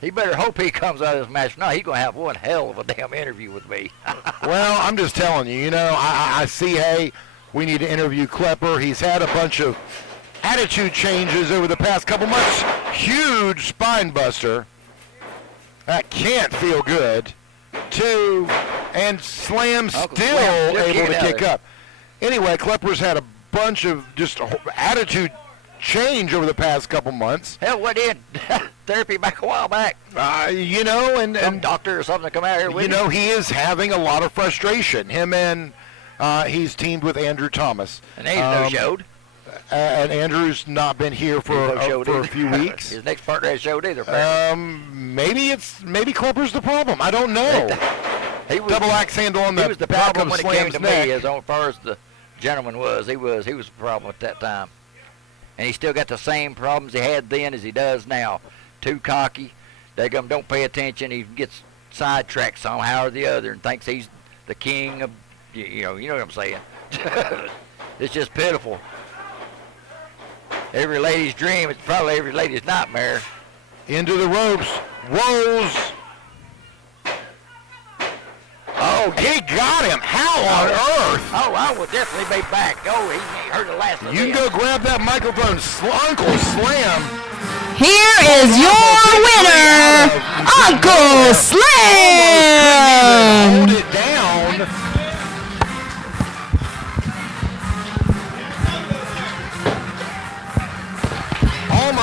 He better hope he comes out of this match. No, he's going to have one hell of a damn interview with me. Well, I'm just telling you, I see, hey, we need to interview Klepper. He's had a bunch of attitude changes over the past couple months. Huge spine buster. That can't feel good. 2, and Slam still able to kick up. Anyway, Klepper's had a bunch of just attitude change over the past couple months. Hell, what did therapy back a while back? And some doctor or something to come out here with he is having a lot of frustration. Him and he's teamed with Andrew Thomas. And he's no-showed. And Andrew's not been here for a few weeks. His next partner has showed either. Maybe Klepper's the problem. I don't know. He was, double axe handle on the He was the back problem of when it came Slam's to neck. me, as far as the gentleman was. He was the problem at that time. And he still got the same problems he had then as he does now. Too cocky. Daggum don't pay attention. He gets sidetracked somehow or the other and thinks he's the king of, you know what I'm saying. It's just pitiful. Every lady's dream. It's probably every lady's nightmare. Into the ropes. Rolls. Oh, he got him. How on earth? Oh, I will definitely be back. Oh, he heard the last of You this. can go grab that microphone. Uncle Slam. Here is your winner, Uncle Slam. Hold it down.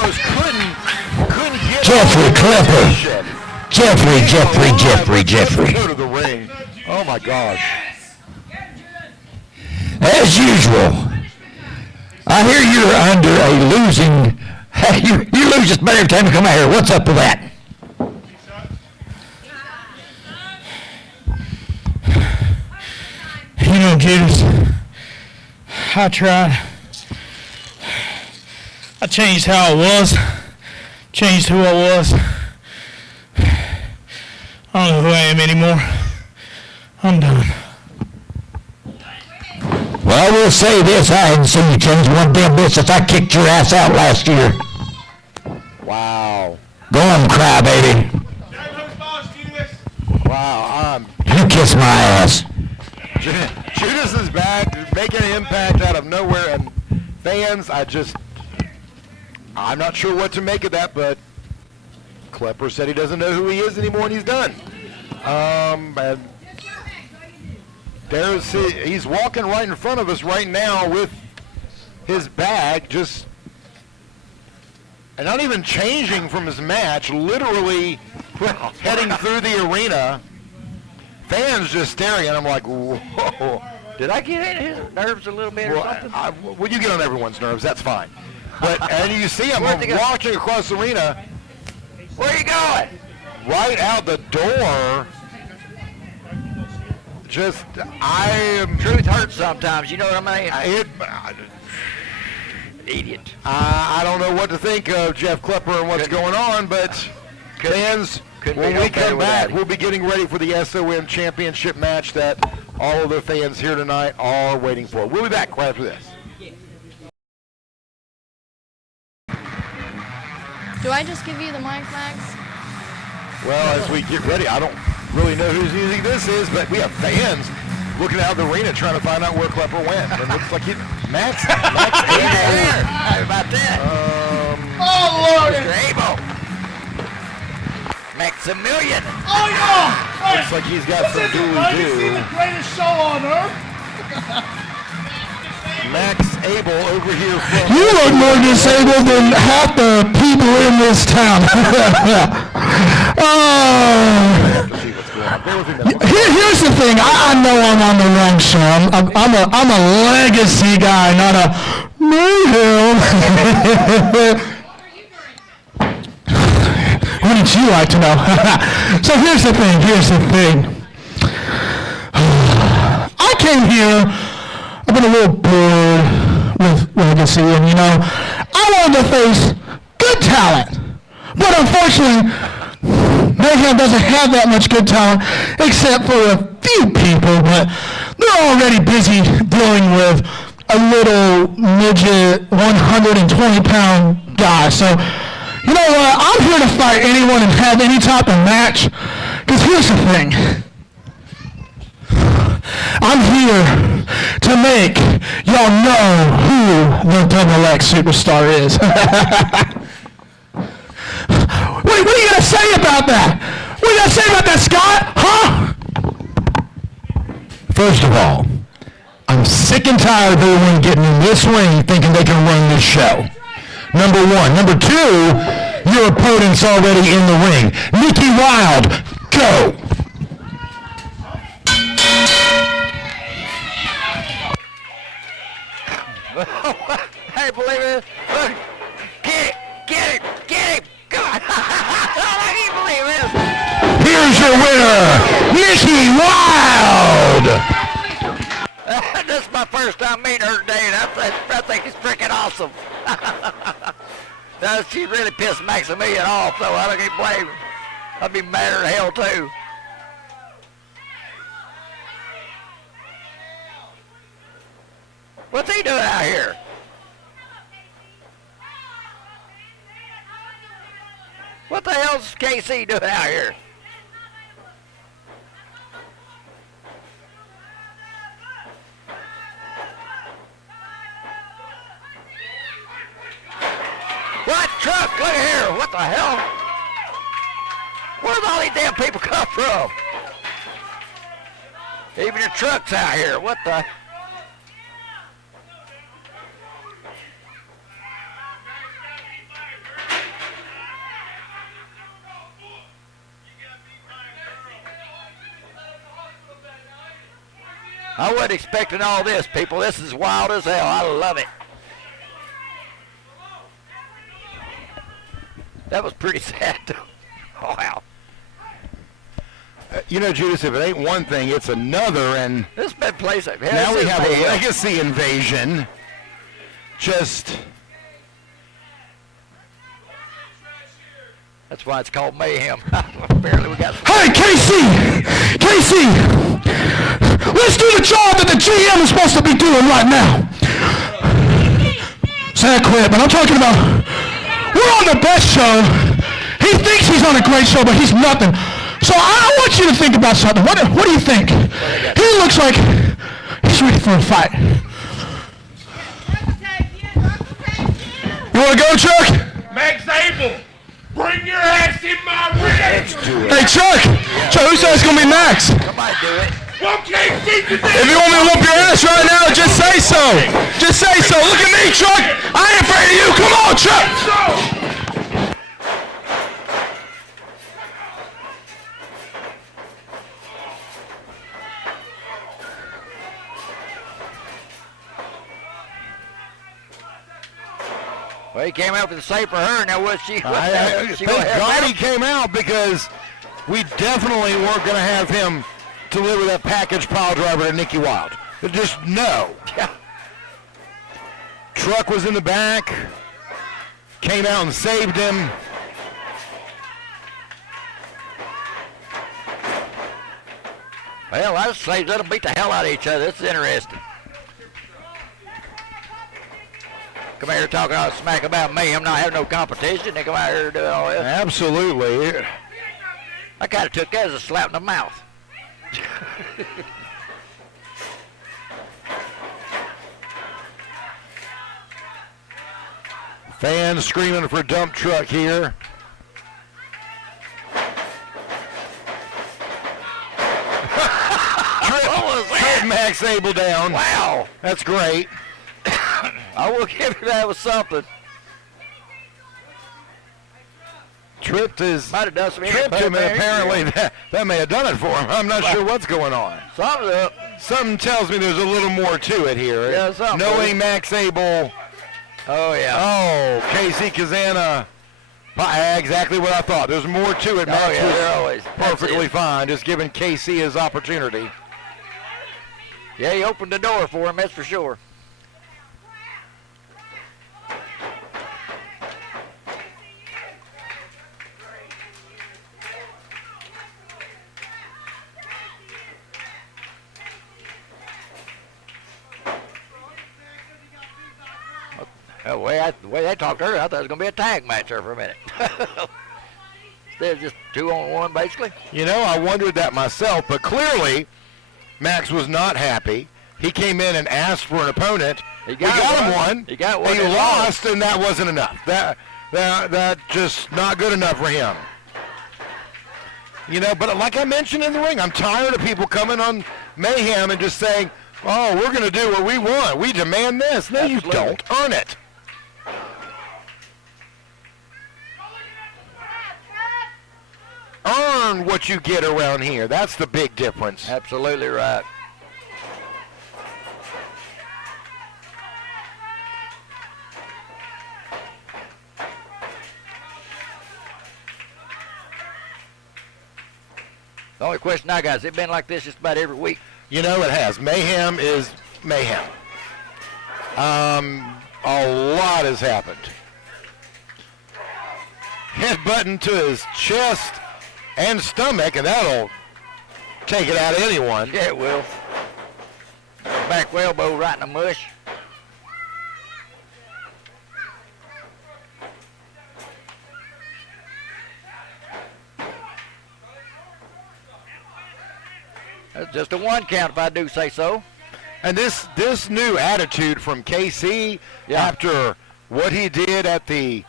Burroughs couldn't get Jeffrey Klepper. Jeffrey. Go to the ring. Oh my gosh. As usual, I hear you're under a losing. You lose just about every time you come out here. What's up with that? You know, Judas, I tried. I changed how I was, changed who I was. I don't know who I am anymore. I'm done. Well, I will say this, I haven't seen you change one damn bit since I kicked your ass out last year. Wow. Go on, crybaby. Wow. You kiss my ass. Judas is back, making an impact out of nowhere, and fans, I'm not sure what to make of that, but Klepper said he doesn't know who he is anymore, and he's done. And he's walking right in front of us right now with his bag, and not even changing from his match, literally heading through the arena. Fans just staring at him like, whoa. Did I get in his nerves a little bit or something? Well, you get on everyone's nerves, that's fine. And you see him walking across the arena. Where are you going? Right out the door. Truth hurts sometimes, you know what I mean? Idiot. I don't know what to think of Jeff Klepper and what's going on, but fans, when we come back, we'll be getting ready for the SOM Championship match that all of the fans here tonight are waiting for. We'll be back right after this. Do I just give you the mic, Max? Well, as we get ready, I don't really know whose music this is, but we have fans looking out the arena trying to find out where Klepper went. It looks like Max Abel. How about that? Oh, Lord! Mr. Abel. Maximilian. Oh, yeah! Looks like he's got some You do-do. see the greatest show on earth? Max Abel over here from... You look more disabled than half the people in this town. Here's the thing. I know I'm on the wrong show. I'm a legacy guy, not a mayhem. Wouldn't you like to know? So here's the thing. I came here. I've been a little bored with legacy, and I wanted to face good talent. But unfortunately, Mayhem doesn't have that much good talent, except for a few people, but they're already busy dealing with a little midget 120-pound guy. So, you know what? I'm here to fight anyone and have any type of match, because here's the thing. I'm here to make y'all know who the Double X Superstar is. Wait, what are you going to say about that? What are you going to say about that, Scott? Huh? First of all, I'm sick and tired of everyone getting in this ring thinking they can run this show. Number one. Number two, your opponent's already in the ring. Nikki Wild, go. I believe it. Look. Get him. Come on. I can't believe this. Here's your winner, Nikki Wild. This is my first time meeting her today, and I think it's freaking awesome. She really pissed Maximilian off, so I don't blame her. I'd be madder than hell, too. What's he doing out here? What the hell's KC doing out here? What truck? Look here. What the hell? Where'd all these damn people come from? Even the trucks out here. What the? I wasn't expecting all this, people. This is wild as hell. I love it. That was pretty sad, too. Oh, wow. You know, Judas, if it ain't one thing, it's another, and this been place. Now we have a legacy invasion. Just. That's why it's called Mayhem. Apparently we got. Hey, KC, let's do the job that the GM is supposed to be doing right now. Sad quit, but I'm talking about we're on the best show. He thinks he's on a great show, but he's nothing. So I want you to think about something. What do you think? He looks like he's ready for a fight. You want to go, Chuck? Max Abel, bring your ass in my ring. Hey, Chuck, who said it's going to be Max? Somebody do it. If you want me to whoop your ass right now, just say so. Just say so. Look at me, Chuck. I ain't afraid of you. Come on, Chuck. Well, he came out to save for her. Now, was she? Thank God he came out, because we definitely weren't going to have him deliver that package pile driver to Nicky Wild. Just no. Yeah. Truck was in the back, came out and saved him. Well, I just say let them beat the hell out of each other. This is interesting. Come out here talking all smack about me. I'm not having no competition. They come out here and do all this. Absolutely. I kind of took that as a slap in the mouth. Fans screaming for dump truck here. Trip Max Abel down. Wow. That's great. I will give you that was something. Tripped him, and there. apparently that may have done it for him. I'm not sure what's going on. Something's up. Something tells me there's a little more to it here. Yeah, something. Knowing Max Abel. Oh, yeah. Oh, Casey Kazana. Exactly what I thought. There's more to it. Max they're always perfectly fine, just giving Casey his opportunity. Yeah, he opened the door for him, that's for sure. The way they talked to her, I thought it was going to be a tag match there for a minute. Instead of just 2-on-1, basically. You know, I wondered that myself, but clearly Max was not happy. He came in and asked for an opponent. He got him one. He got one. He lost, and that wasn't enough. That just not good enough for him. You know, but like I mentioned in the ring, I'm tired of people coming on Mayhem and just saying, oh, we're going to do what we want. We demand this. No, Absolutely. You don't. Earn it. Earn what you get around here. That's the big difference. Absolutely right. The only question I got, has it been like this just about every week? You know, it has. Mayhem is mayhem. A lot has happened. Headbutting to his chest and stomach, and that'll take it out of anyone. Yeah, it will. Back elbow right in the mush. That's just a 1 count if I do say so. And this new attitude from KC after what he did at the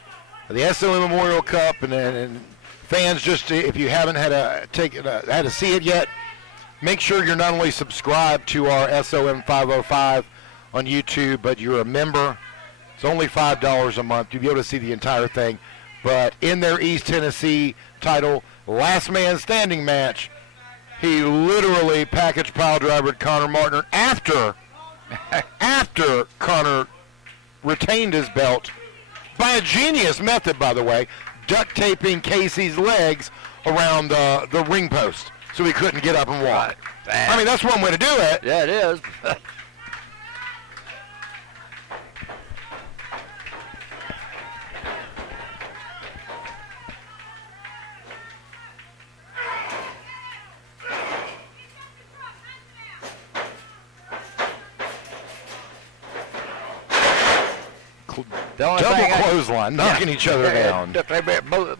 SOM Memorial Cup, and fans, just if you haven't had to see it yet, make sure you're not only subscribed to our SOM 505 on YouTube, but you're a member. It's only $5 a month. You'll be able to see the entire thing. But in their East Tennessee title, last man standing match, he literally package pile drivered Connor Martin after Connor retained his belt by a genius method, by the way, duct taping Casey's legs around the ring post so he couldn't get up and walk. Right. I mean, that's one way to do it. Yeah, it is. Double clothesline, knocking each other down. Both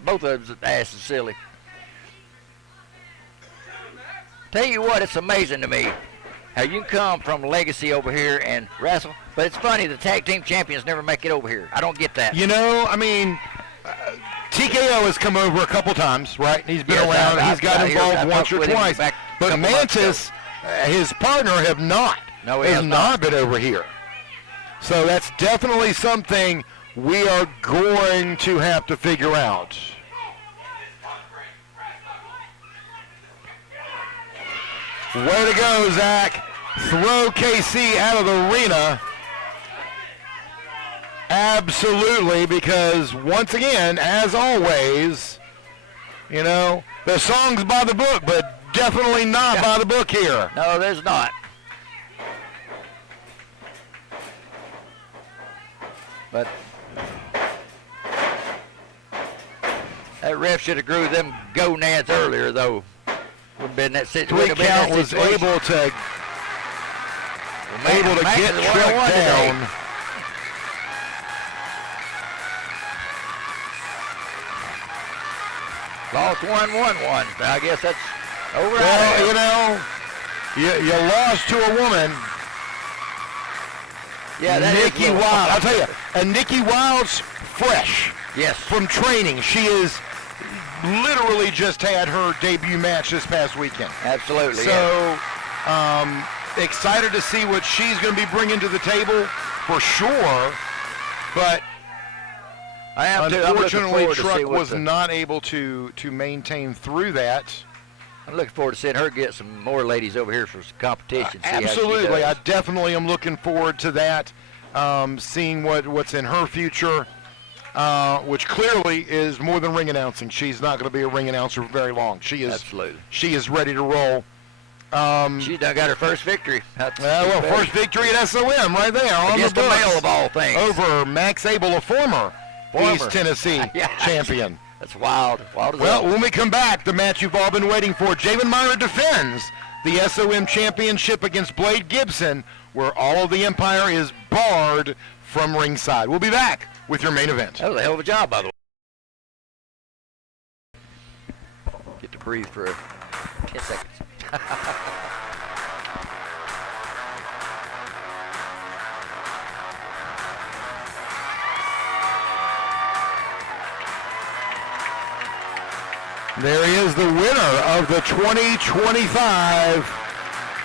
of them's ass is silly. Tell you what, it's amazing to me how you can come from Legacy over here and wrestle, but it's funny the tag team champions never make it over here. I don't get that. You know, I mean, TKO has come over a couple times, right? He's been around. He's got involved once or twice. But Mantis, his partner, have not. No, he has not been over here. So that's definitely something we are going to have to figure out. Way to go, Zach. Throw KC out of the arena. Absolutely, because once again, as always, you know, the song's by the book, but definitely not by the book here. No, there's not. But that ref should have grew them gonads earlier, though. Would have been that situation. 3 count was able to get tracked down. Lost 1-1-1. I guess that's over. Well, you know, you lost to a woman. Yeah, that Nikki Wild. I'll tell you, and Nikki Wild's fresh. Yes. From training. She is literally just had her debut match this past weekend. Absolutely. So, excited to see what she's going to be bringing to the table for sure. But I am unfortunately, Truck was not able to maintain through that. I'm looking forward to seeing her get some more ladies over here for some competition. Absolutely. I definitely am looking forward to that, seeing what's in her future, which clearly is more than ring announcing. She's not going to be a ring announcer for very long. She is Absolutely. She is ready to roll. She done got her first victory. First victory at SOM right there on against the books. male of all things. Over Max Abel, a former East Tennessee champion. That's wild. Wild as well, when we come back, the match you've all been waiting for. Javen Myra defends the SOM championship against Blade Gibson, where all of the Empire is barred from ringside. We'll be back with your main event. That was a hell of a job, by the way. Get to breathe for 10 seconds. There he is, the winner of the 2025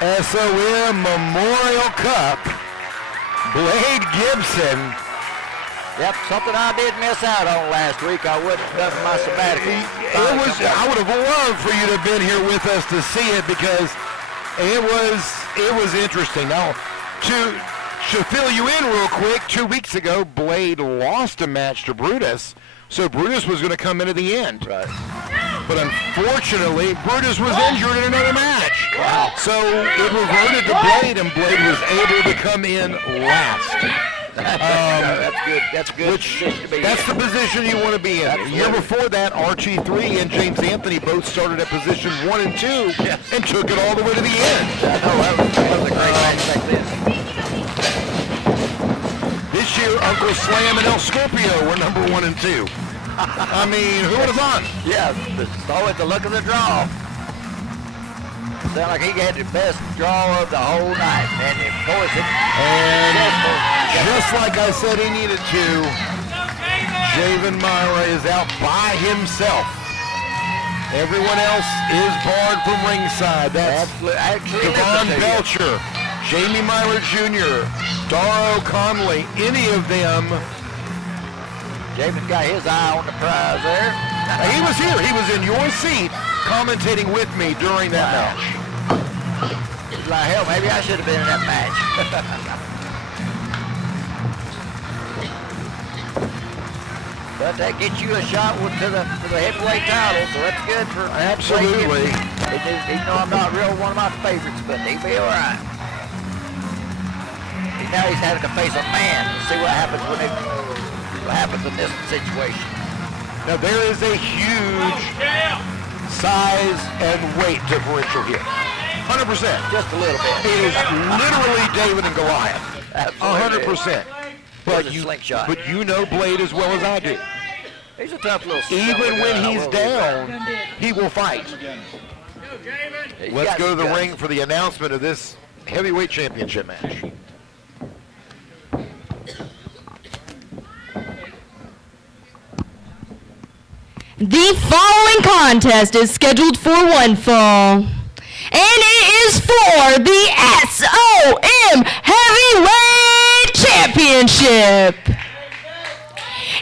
SOM Memorial Cup, Blade Gibson. Yep, something I did miss out on last week. I wouldn't have done my sabbatical. I would have loved for you to have been here with us to see it, because it was interesting. Now, to fill you in real quick, 2 weeks ago, Blade lost a match to Brutus, so Brutus was going to come in at the end. Right. But unfortunately, Brutus was injured in another match. Wow. So it reverted to Blade, and Blade was able to come in last. That's good. That's good. That's the position you want to be in. Absolutely. The year before that, RG3 and James Anthony both started at position 1 and 2 and took it all the way to the end. I know, that was a great match back then. This year, Uncle Slam and El Scorpio were number 1 and 2. I mean, who would have thought? Yeah, it's always the luck of the draw. Sound like he had the best draw of the whole night, and of course just like I said he needed to, Javen Myra is out by himself. Everyone else is barred from ringside. That's Devon Belcher, Jamie Myra Jr., Darrow Conley, any of them. Javen's got his eye on the prize there. He was here. He was in your seat commentating with me during that match. It's like, hell, maybe I should have been in that match. But that gets you a shot for the heavyweight title, so that's good for Absolutely. Even though I'm not real one of my favorites, but he'll be all right. Now he's having to face a man to see what happens in this situation. Now there is a huge size and weight differential here. 100%. Just a little bit. It is literally David and Goliath. Absolutely. 100%. But you know Blade as well as I do. He's a tough little. Even when he's down, he will fight. Let's go to the ring for the announcement of this heavyweight championship match. The following contest is scheduled for one fall, and it is for the SOM Heavyweight Championship.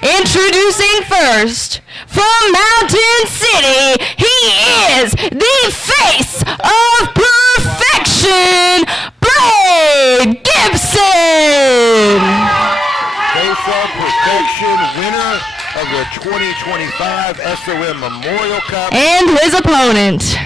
Introducing first, from Mountain City, he is the face of perfection, Blade Gibson. Face of perfection, winner of the 2025 SOM Memorial Cup. And his opponent,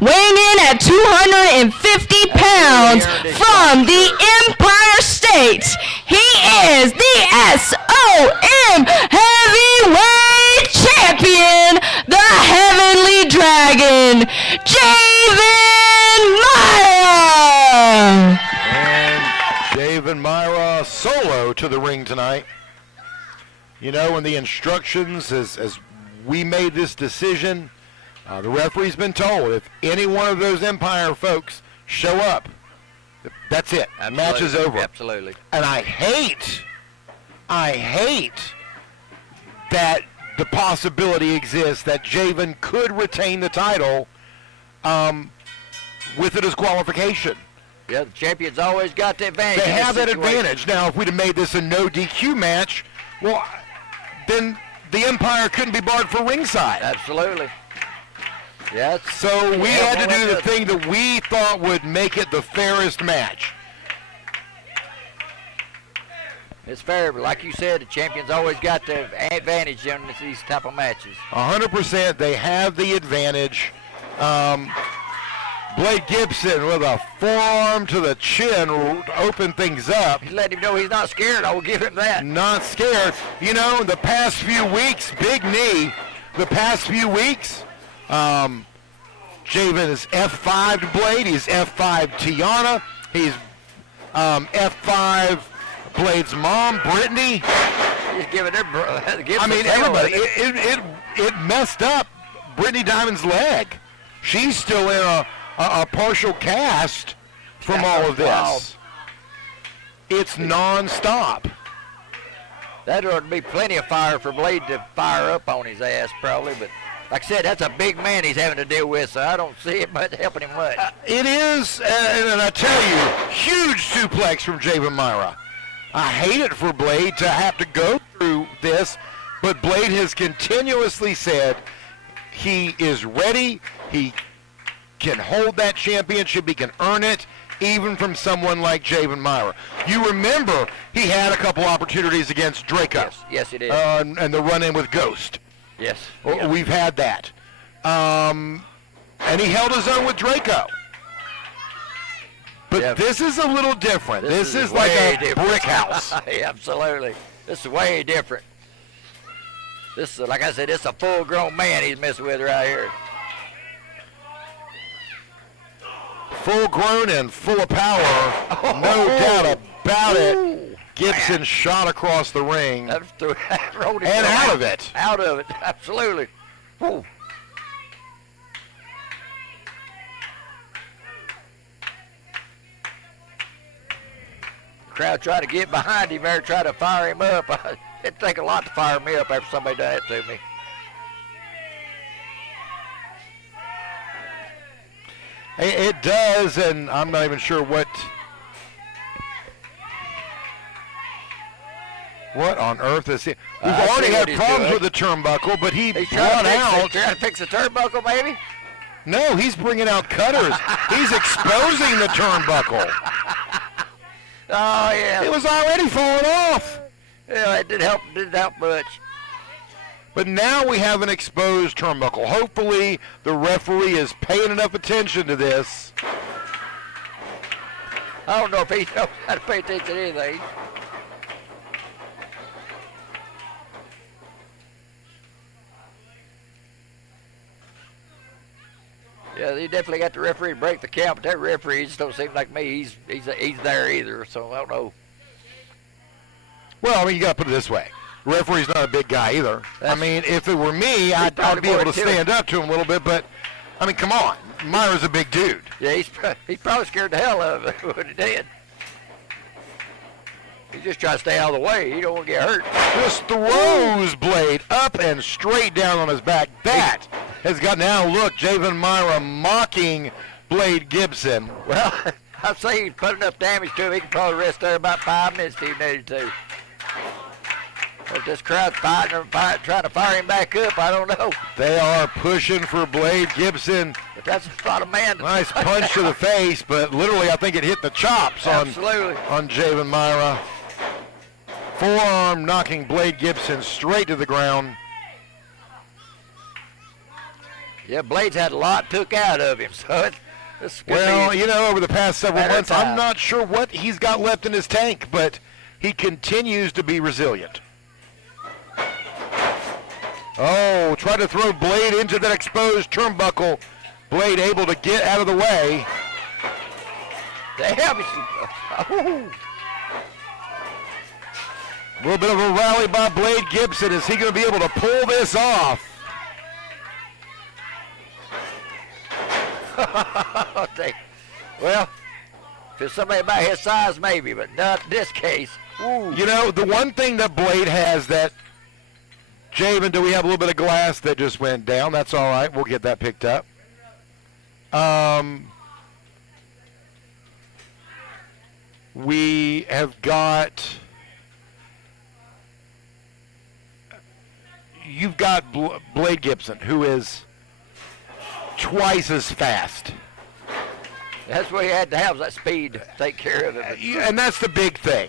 weighing in at 250 pounds from the Empire State, he is the SOM Heavyweight Champion, the Heavenly Dragon, Javen Myra. And Javen Myra solo to the ring tonight. You know, in the instructions, as we made this decision, the referee's been told if any one of those Empire folks show up, that's it. Match is over. Absolutely. And I hate that the possibility exists that Javen could retain the title with a disqualification. Yeah, the champion's always got the advantage. They have that advantage. Now, if we'd have made this a no DQ match, well, then the Empire couldn't be barred for ringside. Absolutely. Yeah. So we had to do the thing that we thought would make it the fairest match. It's fair, but like you said, the champion's always got the advantage in these type of matches. 100%, they have the advantage. Blade Gibson with a forearm to the chin to open things up. He's letting him know he's not scared. I will give him that. Not scared. You know, the past few weeks, big knee. The past few weeks, Javen is F5 to Blade. He's F5 Tiana. He's F5 Blade's mom, Brittany. He's giving their everybody. It messed up Brittany Diamond's leg. She's still in a partial cast from all of this. Wild. It's non-stop. That would be plenty of fire for Blade to fire up on his ass, probably. But like I said, that's a big man he's having to deal with, so I don't see it helping him much. It is, and I tell you, huge suplex from Javen Myra. I hate it for Blade to have to go through this, but Blade has continuously said he is ready. He can hold that championship. He can earn it, even from someone like Javen Myra. You remember he had a couple opportunities against Draco. Yes, he did. And the run-in with Ghost. Yes. We've had that. And he held his own with Draco. But this is a little different. This is like a brick house. Yeah, absolutely. This is way different. This is, like I said, it's a full-grown man he's messing with right here. Full grown and full of power, no doubt about it. Gibson shot across the ring and out of it. Out of it, absolutely. Woo. Crowd tried to get behind him there, try to fire him up. It'd take a lot to fire me up after somebody done that to me. It does, and I'm not even sure what. What on earth is he? We've already had problems with the turnbuckle, but he's brought out. Trying to fix the turnbuckle, maybe? No, he's bringing out cutters. He's exposing the turnbuckle. Oh, yeah. It was already falling off. Yeah, it didn't help much. But now we have an exposed turnbuckle. Hopefully the referee is paying enough attention to this. I don't know if he knows how to pay attention to anything. Yeah, they definitely got the referee to break the count, but that referee just don't seem like me. He's there either, so I don't know. Well, I mean, you got to put it this way. Referee's not a big guy either. I mean, if it were me, I'd be able to stand up to him a little bit, but, I mean, come on. Myra's a big dude. Yeah, he's probably scared the hell out of it when he did. He just tries to stay out of the way. He don't want to get hurt. Just throws Blade up and straight down on his back. That has got now, look, Javen Myra mocking Blade Gibson. Well, I'm saying he's put enough damage to him, he can probably rest there about 5 minutes if he needed to. If this crowd's trying to fire him back up, I don't know. They are pushing for Blade Gibson. But that's not a man. Nice punch to the face, but literally I think it hit the chops on Javen Myra. Forearm knocking Blade Gibson straight to the ground. Yeah, Blade's had a lot took out of him, so it's good. Well, you know, over the past several months, I'm not sure what he's got left in his tank, but he continues to be resilient. Oh, try to throw Blade into that exposed turnbuckle. Blade able to get out of the way. Damn. A little bit of a rally by Blade Gibson. Is he going to be able to pull this off? Well, for somebody about his size, maybe, but not in this case. Ooh. You know, the one thing that Blade has that, Javen, do we have a little bit of glass that just went down? That's all right. We'll get that picked up. We have got... You've got Blade Gibson, who is twice as fast. That's what he had to have, that speed to take care of it. And that's the big thing.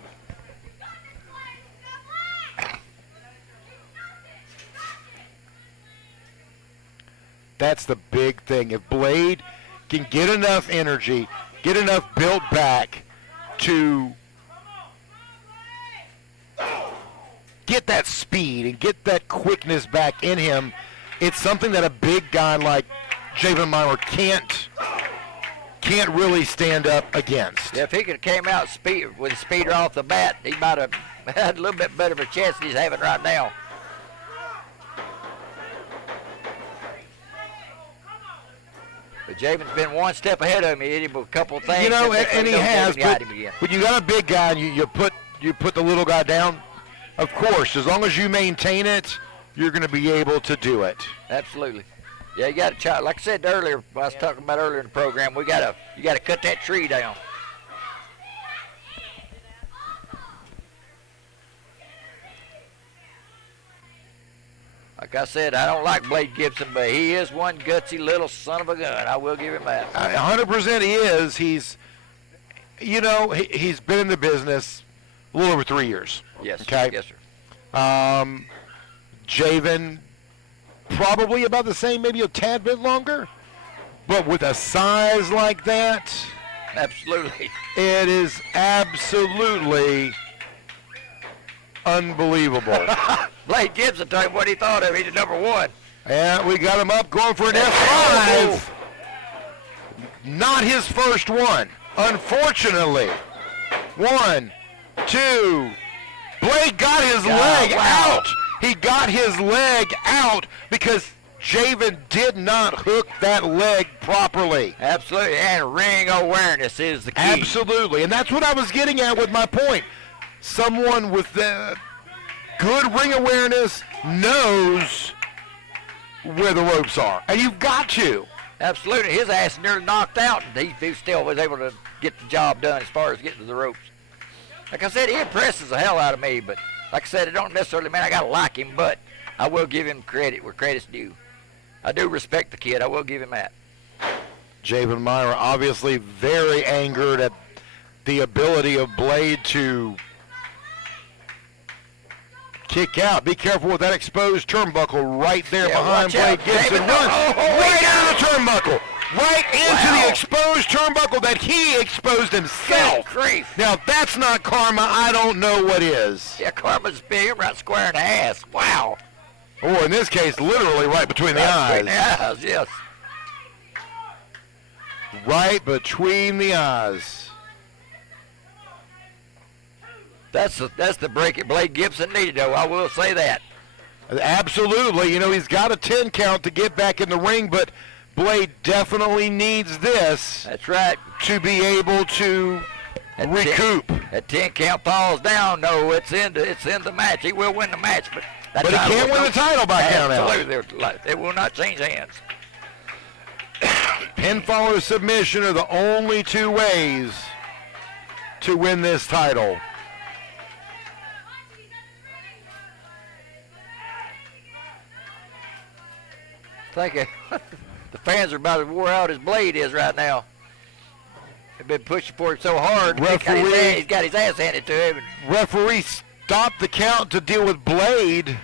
That's the big thing. If Blade can get enough energy, get enough built back to get that speed and get that quickness back in him, it's something that a big guy like Javen Myra can't really stand up against. Yeah, if he could have came out with a speeder off the bat, he might have had a little bit better of a chance than he's having right now. But Javen's been one step ahead of me. He hit him with a couple of things. You know, and he has, but when you got a big guy and you put the little guy down, of course, as long as you maintain it, you're going to be able to do it. Absolutely. Yeah, you got to try. Like I said earlier, I was talking about earlier in the program, you got to cut that tree down. Like I said, I don't like Blade Gibson, but he is one gutsy little son of a gun. I will give him that. 100% he is. He's been in the business a little over 3 years. Yes. Okay. Yes, sir. Javen, probably about the same, maybe a tad bit longer, but with a size like that, absolutely, it is absolutely unbelievable. Blade Gibson told him what he thought of. He's number one. Yeah, we got him up going for an F5. Not his first one, unfortunately. 1, 2. Blade got his leg out. He got his leg out because Javen did not hook that leg properly. Absolutely, and ring awareness is the key. Absolutely, and that's what I was getting at with my point. Someone with the good ring awareness knows where the ropes are, and you've got to. Absolutely, his ass nearly knocked out, and he still was able to get the job done as far as getting to the ropes. Like I said, he impresses the hell out of me, but like I said, it don't necessarily mean I got to like him, but I will give him credit where credit's due. I do respect the kid. I will give him that. Javen Meyer obviously very angered at the ability of Blade to kick out. Be careful with that exposed turnbuckle right there behind Blade Gibson. Run right down the turnbuckle. Right into the exposed turnbuckle that he exposed himself. Now, if that's not karma, I don't know what is. Yeah, karma's big, right square in the ass. Wow. Or in this case, literally right between the eyes. Between the eyes, yes. Right between the eyes. That's the break that Blade Gibson needed, though. I will say that. Absolutely. You know, he's got a 10 count to get back in the ring, but Blade definitely needs this. That's right. To be able to recoup. That 10 count falls down. No, it's in the match. He will win the match, but he can't win the title by count out. Absolutely. It will not change hands. Pinfall or submission are the only two ways to win this title. Think the fans are about as wore out as Blade is right now. They've been pushing for it so hard. He's got his ass handed to him. Referee stopped the count to deal with Blade.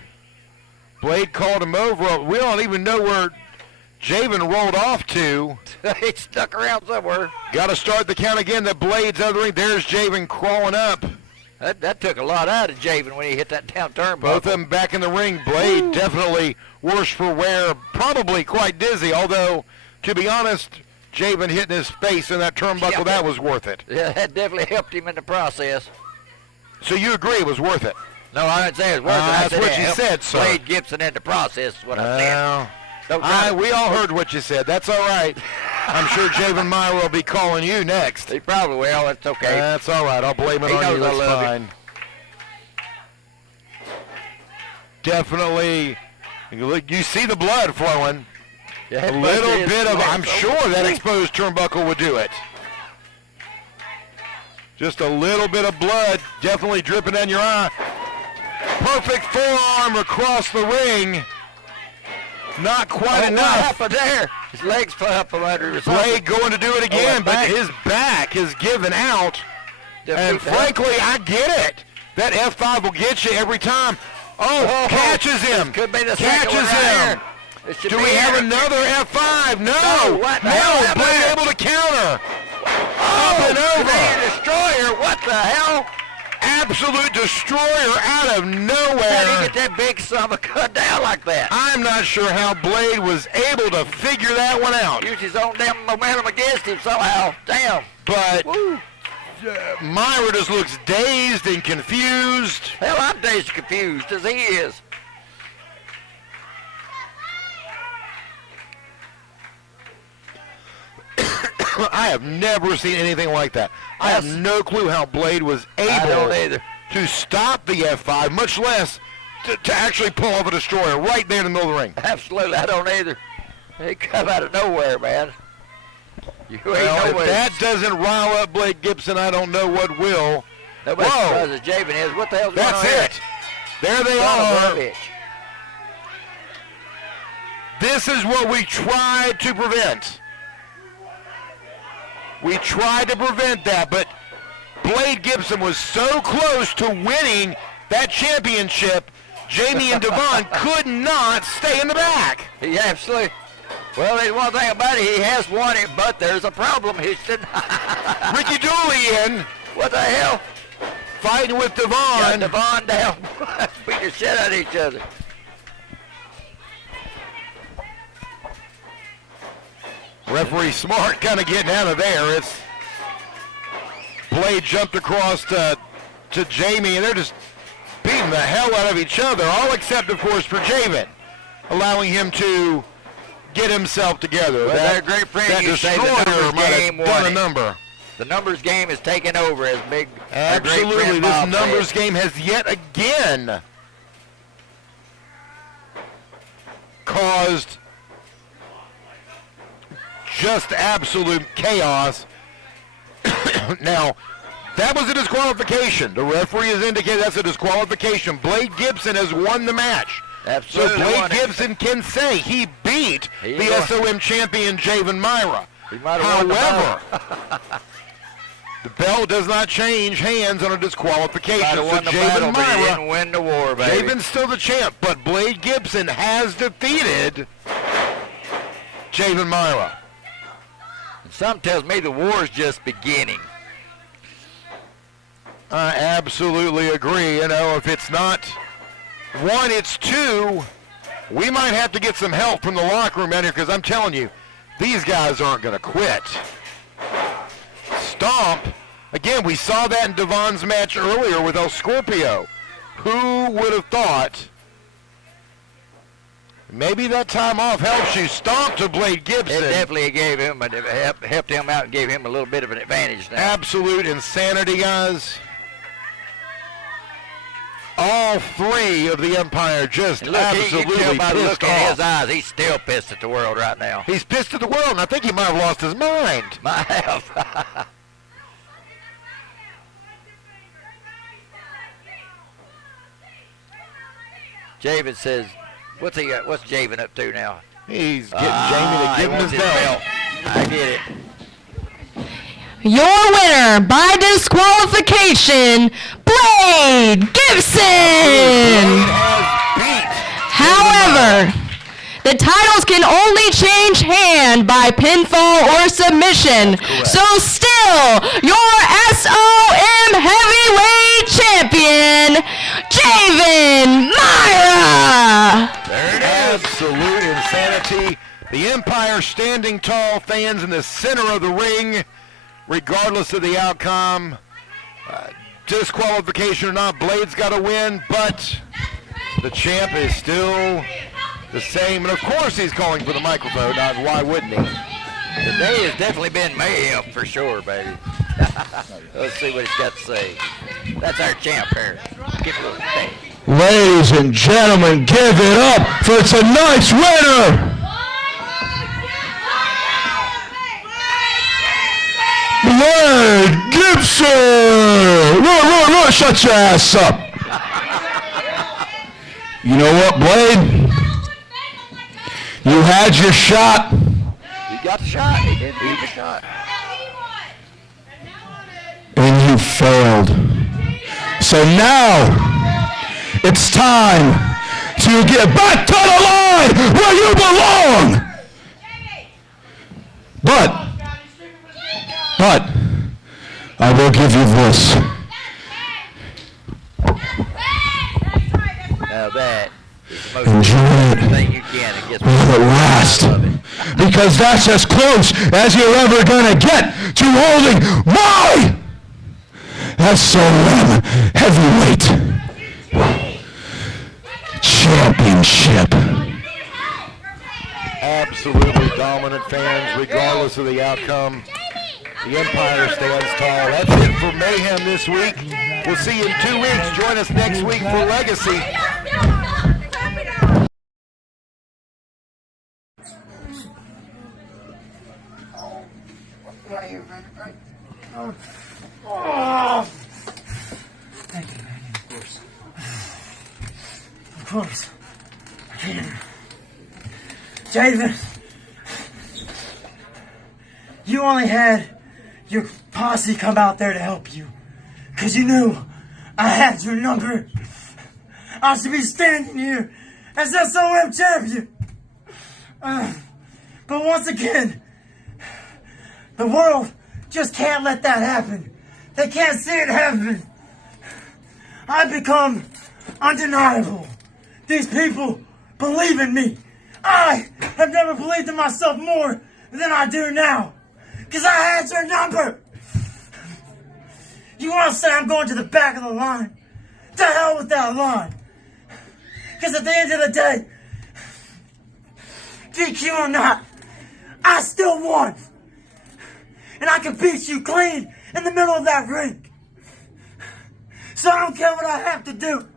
Blade called him over. We don't even know where Javen rolled off to. He stuck around somewhere. Got to start the count again. The Blade's out of the ring. There's Javen crawling up. That took a lot out of Javen when he hit that down turnbuckle. Both of them back in the ring. Blade definitely worse for wear, probably quite dizzy, although, to be honest, Javen hitting his face in that turnbuckle, that was worth it. Yeah, that definitely helped him in the process. So you agree it was worth it? No, I didn't say it was worth it. That's what you said, sir. Blade Gibson in the process is what I said. We all heard what you said. That's all right. I'm sure Javen Meyer will be calling you next. He probably will. That's okay. That's all right. I'll blame it on you. That's fine. Definitely. You see the blood flowing. Yeah, a little bit of, I'm sure that exposed turnbuckle would do it. Just a little bit of blood definitely dripping down your eye. Perfect forearm across the ring. Not quite enough. What happened there? His legs fell up from under his Blade going to do it again, but his back is given out. And frankly, I get it. That F5 will get you every time. Catches him. Could be the catches him. Do we have another F5? No. Blade able to counter. Up and over. Destroyer. What the hell? Absolute destroyer out of nowhere. How did he get that big son cut down like that? I'm not sure how Blade was able to figure that one out. Used his own damn momentum against him somehow. Damn. But Myra just looks dazed and confused. Hell, I'm dazed and confused as he is. I have never seen anything like that. I have no clue how Blade was able to stop the F5, much less to actually pull off a destroyer right there in the middle of the ring. Absolutely, I don't either. He come out of nowhere, man. If that doesn't rile up Blade Gibson, I don't know what will. Nobody surprises Javen is. What the hell's going on? That's it. There they are. This is what we tried to prevent. We tried to prevent that, but Blade Gibson was so close to winning that championship, Jamie and Devon could not stay in the back. He absolutely. Well, there's one thing about it. He has won it, but there's a problem, Houston. Ricky Dooley in. What the hell? Fighting with Devon. Got Devon down. Beat the shit out of each other. Referee Smart kind of getting out of there. It's Blade jumped across to Jamie, and they're just beating the hell out of each other, all except, of course, for Javen, allowing him to get himself together. Well, that great friend, that you say the numbers game done a number. The numbers game is taking over as big. Absolutely, this numbers game has yet again caused just absolute chaos. Now, That was a disqualification. The referee has indicated that's a disqualification. Blade Gibson has won the match. Absolutely. So Blade Gibson can say he beat the SOM champion, Javen Myra. However, the belt does not change hands on a disqualification. So Javen Myra, he didn't win the war, baby. Javen's still the champ, but Blade Gibson has defeated Javen Myra. Something tells me the war is just beginning. I absolutely agree. You know, if it's not one, it's two. We might have to get some help from the locker room out here because I'm telling you, these guys aren't going to quit. Stomp. Again, we saw that in Devon's match earlier with El Scorpio. Who would have thought? Maybe that time off helps you. Stomp to Blade Gibson. It definitely gave him, helped him out and gave him a little bit of an advantage now. Absolute insanity, guys. All three of the Empire just absolutely you can tell by the look pissed in off. his eyes, he's still pissed at the world right now. He's pissed at the world, and I think he might have lost his mind. Might have. Javen says, what's Javen up to now? He's getting Jamie to give him his belt. I get it. Your winner by disqualification, Blade Gibson. However, the titles can only change hand by pinfall or submission. So still, your SOM Heavyweight Champion, Javen Myra. There it is. Absolute insanity. The Empire standing tall, fans in the center of the ring, regardless of the outcome. Disqualification or not, Blade's got to win, but the champ is still the same. And of course he's calling for the microphone. Why wouldn't he? Today has definitely been mayhem for sure, baby. Let's see what he's got to say. That's our champ here. Give it a little thing. Ladies and gentlemen, give it up for tonight's winner. Blade Gibson! Run, shut your ass up. You know what, Blade? You had your shot. He got the shot. He did get the shot. And you failed. So now, it's time to get back to the line where you belong. But, I will give you this. Now that is the most Enjoy important it thing you can and get while it lasts. Because that's as close as you're ever going to get to holding my SOM Heavyweight Championship. Absolutely dominant fans, regardless of the outcome. The Empire stands tall. That's it for Mayhem this week. We'll see you in 2 weeks. Join us next week for Legacy. Oh. Thank you, man. Of course. I can. Javen, you only had your posse come out there to help you. Because you knew I had your number. I should be standing here as SOM champion. But once again, the world just can't let that happen. They can't see it happen. I've become undeniable. These people believe in me. I have never believed in myself more than I do now. Because I had your number. You want to say I'm going to the back of the line? To hell with that line. Because at the end of the day, DQ or not, I still won. And I can beat you clean in the middle of that ring. So I don't care what I have to do.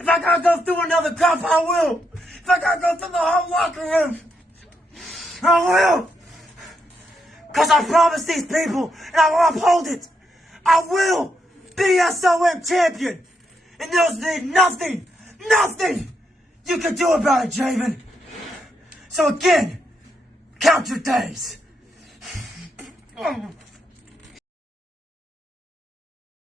If I gotta go through another cup, I will. If I gotta go through the whole locker room, I will. Because I promised these people, and I will uphold it. I will. be SOM champion. And there's nothing you can do about it, Javen. So again, count your days.